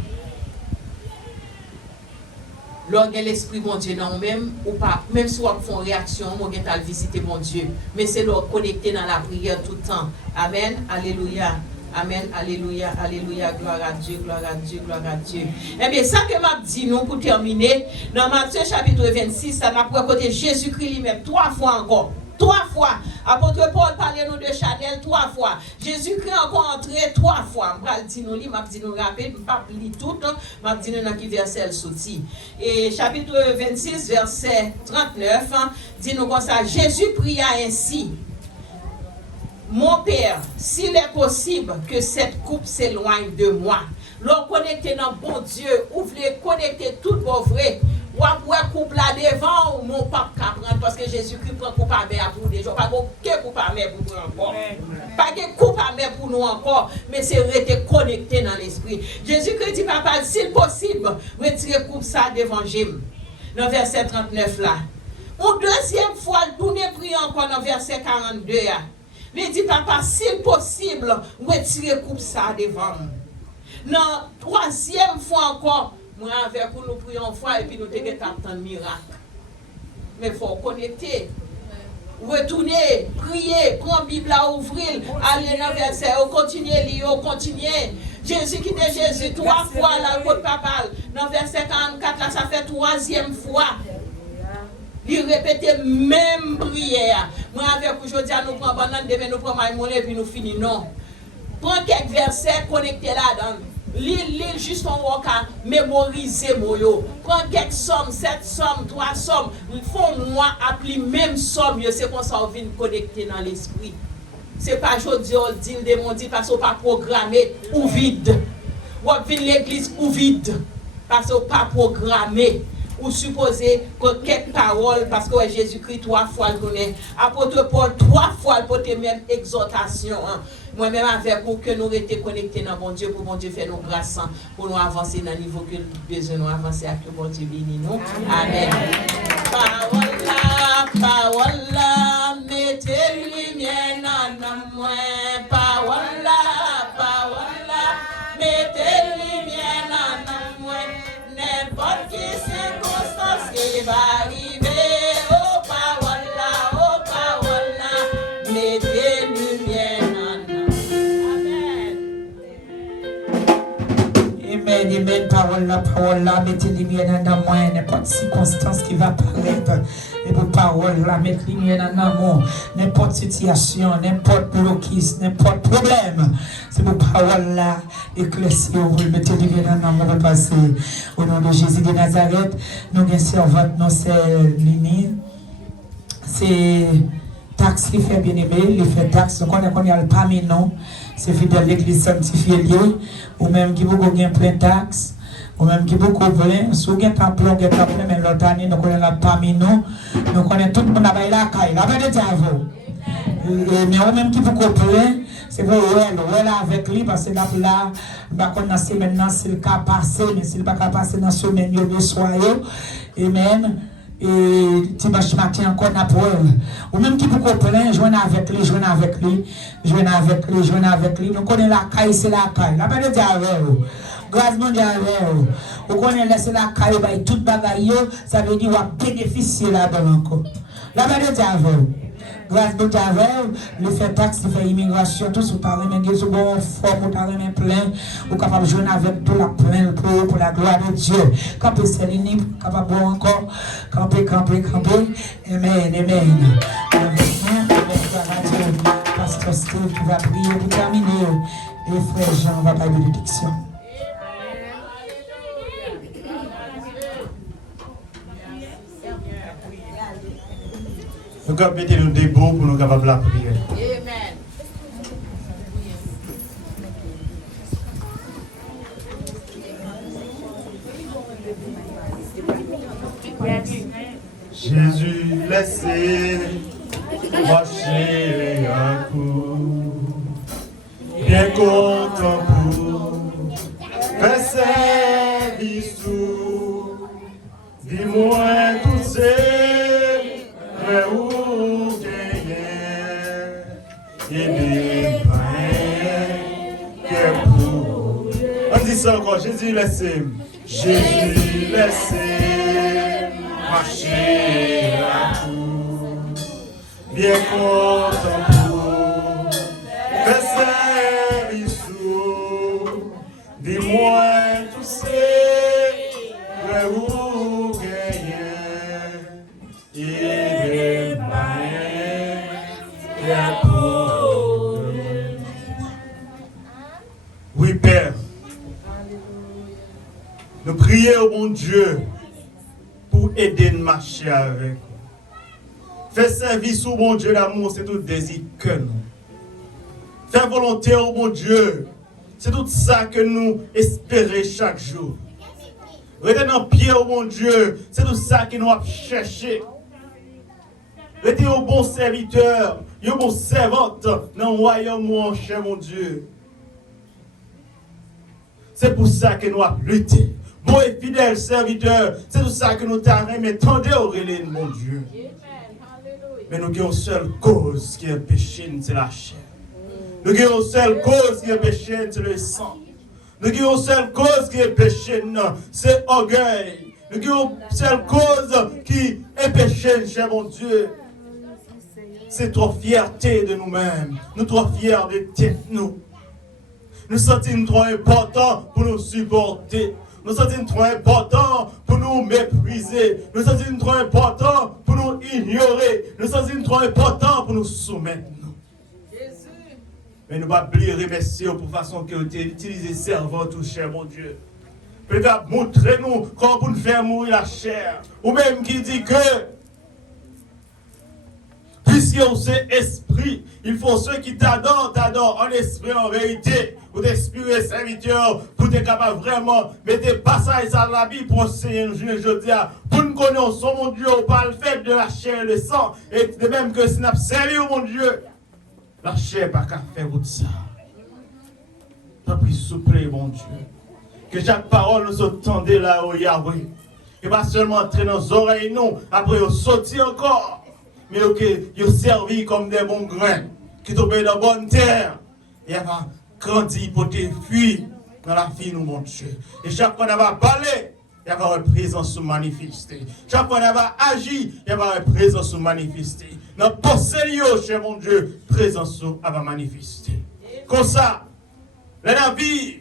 Lorsque l'Esprit bon Dieu non même ou pas même si on fait une réaction on va visiter mon Dieu mais c'est leur connecter dans la prière tout le temps. Amen. Alléluia. Amen. Alléluia. Alléluia. Gloire à Dieu. Gloire à Dieu. Gloire à Dieu. Eh bien ça que m'a dit nous pour terminer dans Matthieu chapitre 26 ça n'a pas côté Jésus-Christ lui-même 3 fois encore. 3 fois. Apôtre Paul parlait nous de Chanel 3 fois. Jésus-Christ encore entré 3 fois. Je vais dire nous, m'a dit nous rapide, je ne vais pas lire tout, m'a dit nous dans qui verset sorti. Et chapitre 26 verset 39 dit nous comme ça Jésus pria ainsi. Mon Père, s'il est possible que cette coupe s'éloigne de moi. L'on connecté dans bon Dieu, ou voulez connecter tout vos vrais. Ou après coupe là devant ou mon pape qui prend parce que Jésus-Christ prend coupe à mer pour des gens. Pas de coupe à mer pour nous encore. Pas de coupe à mer pour nous encore. Mais c'est rester connecté dans l'esprit. Jésus-Christ dit papa, s'il possible, retirez coupe ça devant Jim. Dans verset 39 là. Une deuxième fois, le tourner prier encore dans verset 42 là. Il dit papa, s'il possible, retirez coupe ça devant. Dans troisième fois encore. Moi avec vous nous prions une fois et puis nous t'attendons un miracle. Mais il faut connecter. Retourner, prier, prendre la Bible à ouvrir, aller dans le verset, continuer, lire, continuer. Jésus qui était Jésus 3 fois là, votre papa, dans le verset 44, là, ça fait 3e fois. Il répétait même prière. Moi, avec aujourd'hui, nous prenons banane, demain nous prenons maïmoune et puis nous finissons. Non. Prends quelques versets, connectez là-dedans. L'île juste en waka, mémoriser moyo. Prends quelques sommes, 7 sommes, 3 sommes. Font moi appeler même somme, c'est comme ça on vient connecter dans l'esprit. C'est pas aujourd'hui on dit de mon dit parce qu'on pas programmé ou vide. Ou vient l'église ou vide parce qu'on pas programmé. Ou supposer que quelques paroles, parce que Jésus-Christ 3 fois le connaît, apôtre Paul 3 fois le porte même exhortation. Hein. Moi-même avec vous que nous restions connectés dans bon Dieu, pour bon Dieu faire nos grâces, pour nous avancer dans le niveau que nous besoin nous avancer avec bon Dieu béni nous. Amen. Parole là, mettez lumière dans moi. Parole là, mettez lumière dans moi. N'importe qui circonstance qui va arriver, oh parole là, mettez lumière en nous. Amen, amen, parole là, mettez lumière dans moi, n'importe circonstance qui va paraître. Et pour parole là, mettre lumière dans l'amour, n'importe situation, n'importe blocus, n'importe problème. C'est pour parole là, éclaircir, vous mettez lumière dans l'amour, passer. Au nom de Jésus de Nazareth, nous avons servante, nous c'est Lini. C'est taxe qui fait bien aimé, il fait taxe, nous connaissons qu'on y a le parmi nous. C'est fidèle l'église sanctifiée lieu, ou même qui vous gagne plein de taxes. Ou même qui beaucoup plein, si vous avez un temple, mais l'autre année, nous connaissons parmi nous, nous connaissons tout le monde à la caille, la paix de Dieu à vous. Mais ou même qui beaucoup plein, c'est pour elle avec lui, parce que là, on a ces maintenant, s'il n'est pas passé, mais s'il n'est pas passé dans ce semaine, de soir, et même, et dimanche matin encore n'a pour elle. Ou même qui beaucoup plein, joindre avec lui. Nous connaissons la caille, c'est la caille, la paix de Dieu à vous. Grâce mondiale, vous connaissez laisser la caille, tout bagaille, ça veut dire qu'on bénéficier là-dedans encore. La paix de Dieu à vous. Grâce mondiale, le fait taxe, le fait immigration, tout ce que vous avez sur bon forme, vous avez plein, vous êtes capable de jouer avec tout la plein pour la gloire de Dieu. Camper Céline, capable de encore, camper. Amen. Pasteur Steve qui va prier pour terminer. Et frère Jean va parler de bénédiction. Nous avons mettez nous debout pour nous capables de prier. Amen. Jésus, laissez marcher un coup, bien content pour faire service tout. Dis-moi tous ces frères ou gagnants, et des païens qui est pour. On dit ça encore, Jésus, laissez marcher à coup, bien content pour faire service tout. Dis-moi tous ces frères ou gagnants et des païens qui est pour. Oui, Père, nous prions au bon Dieu pour aider à marcher avec vous. Faire service au bon Dieu d'amour, c'est tout désir que nous. Faire volonté au bon Dieu, c'est tout ça que nous espérons chaque jour. Rester dans le pied au bon Dieu, c'est tout ça que nous avons cherché. Rester au bon serviteur, au bon servante dans le royaume, mon cher mon Dieu. C'est pour ça que nous avons lutté. Bon et fidèle serviteur, c'est tout ça que nous t'avons mais tendez au relais de mon Dieu. Mais nous avons une seule cause qui est péché, c'est la chair. Nous avons une seule cause qui est péché, c'est le sang. Nous avons une seule cause qui est péché, c'est orgueil. Nous avons une seule cause qui est péché, cher mon Dieu. C'est trop fierté de nous-mêmes. Nous trop fiers de nous. Nous sentons trop important pour nous supporter. Nous sentons trop important pour nous mépriser. Nous sentons trop important pour nous ignorer, nous sommes trop importants pour nous soumettre. Mais nous ne pas oublier remercier pour façon que vous avez utilisé servant tout cher, mon Dieu. Peut-être montrez-nous comment pour nous faire mourir la chair. Ou même qui dit que, puisque c'est esprit, il faut ceux qui t'adorent en esprit, en vérité. Pour t'inspirer, serviteur, pour être capable vraiment mettre passage à la Bible pour enseigner nous, je dis, pour nous connaître, mon Dieu, par le fait de la chair et le sang, et de même que si nous avons servi, mon Dieu, la chair n'a pas qu'à faire tout ça. Pas plus souple, mon Dieu. Que chaque parole nous entende là, au Yahweh. Et pas seulement entrer dans nos oreilles, non. Après, on sortir encore. Mais que vous servi comme des bons grains. Qui tombent dans la bonne terre. Et va grandir pour te fuir dans la vie, nous, mon Dieu. Et chaque fois qu'on va parler, il y a une présence manifestée. Chaque fois qu'on va agir, il y a une présence manifestée. Dans le possé, cher mon Dieu, présence va manifester. Comme ça, la vie,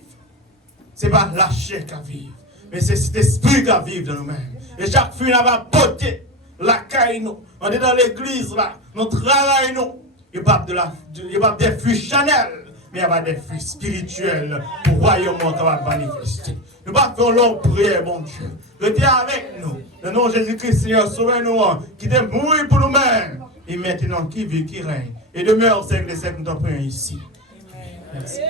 ce n'est pas la chair qui vive, mais c'est cet esprit qui vive dans nous-mêmes. Et chaque fois, on va porter la caille, nous. On est dans l'église, là, nous travaillons, il n'y a pas des fruits Chanel, mais il y a des fruits spirituels pour le royaume qui va manifester. Nous pas faire longue prière, mon Dieu. Restez avec nous. Le nom de Jésus-Christ, Seigneur, sauvez-nous, qui t'est mourir pour nous-mêmes. Et maintenant, qui vit, qui règne. Et demeure au siècle des siècles, nous t'en prions ici. Merci.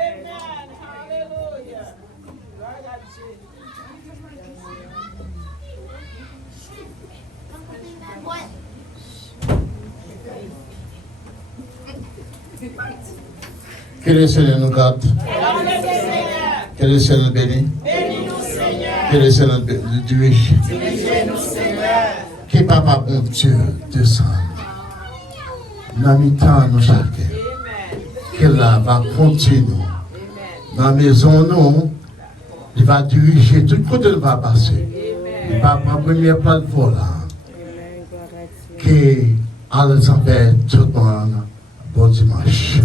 Que le Seigneur nous garde. Que le Seigneur nous bénisse. Que le Seigneur nous dirige. Que Papa bon Dieu descende. Dans le temps, nous chacun. Qu'elle va continuer. Dans la maison, nous, il va diriger tout côté il va passer. Il va prendre la première place de volant. Que Alexandre tout le monde, bon dimanche.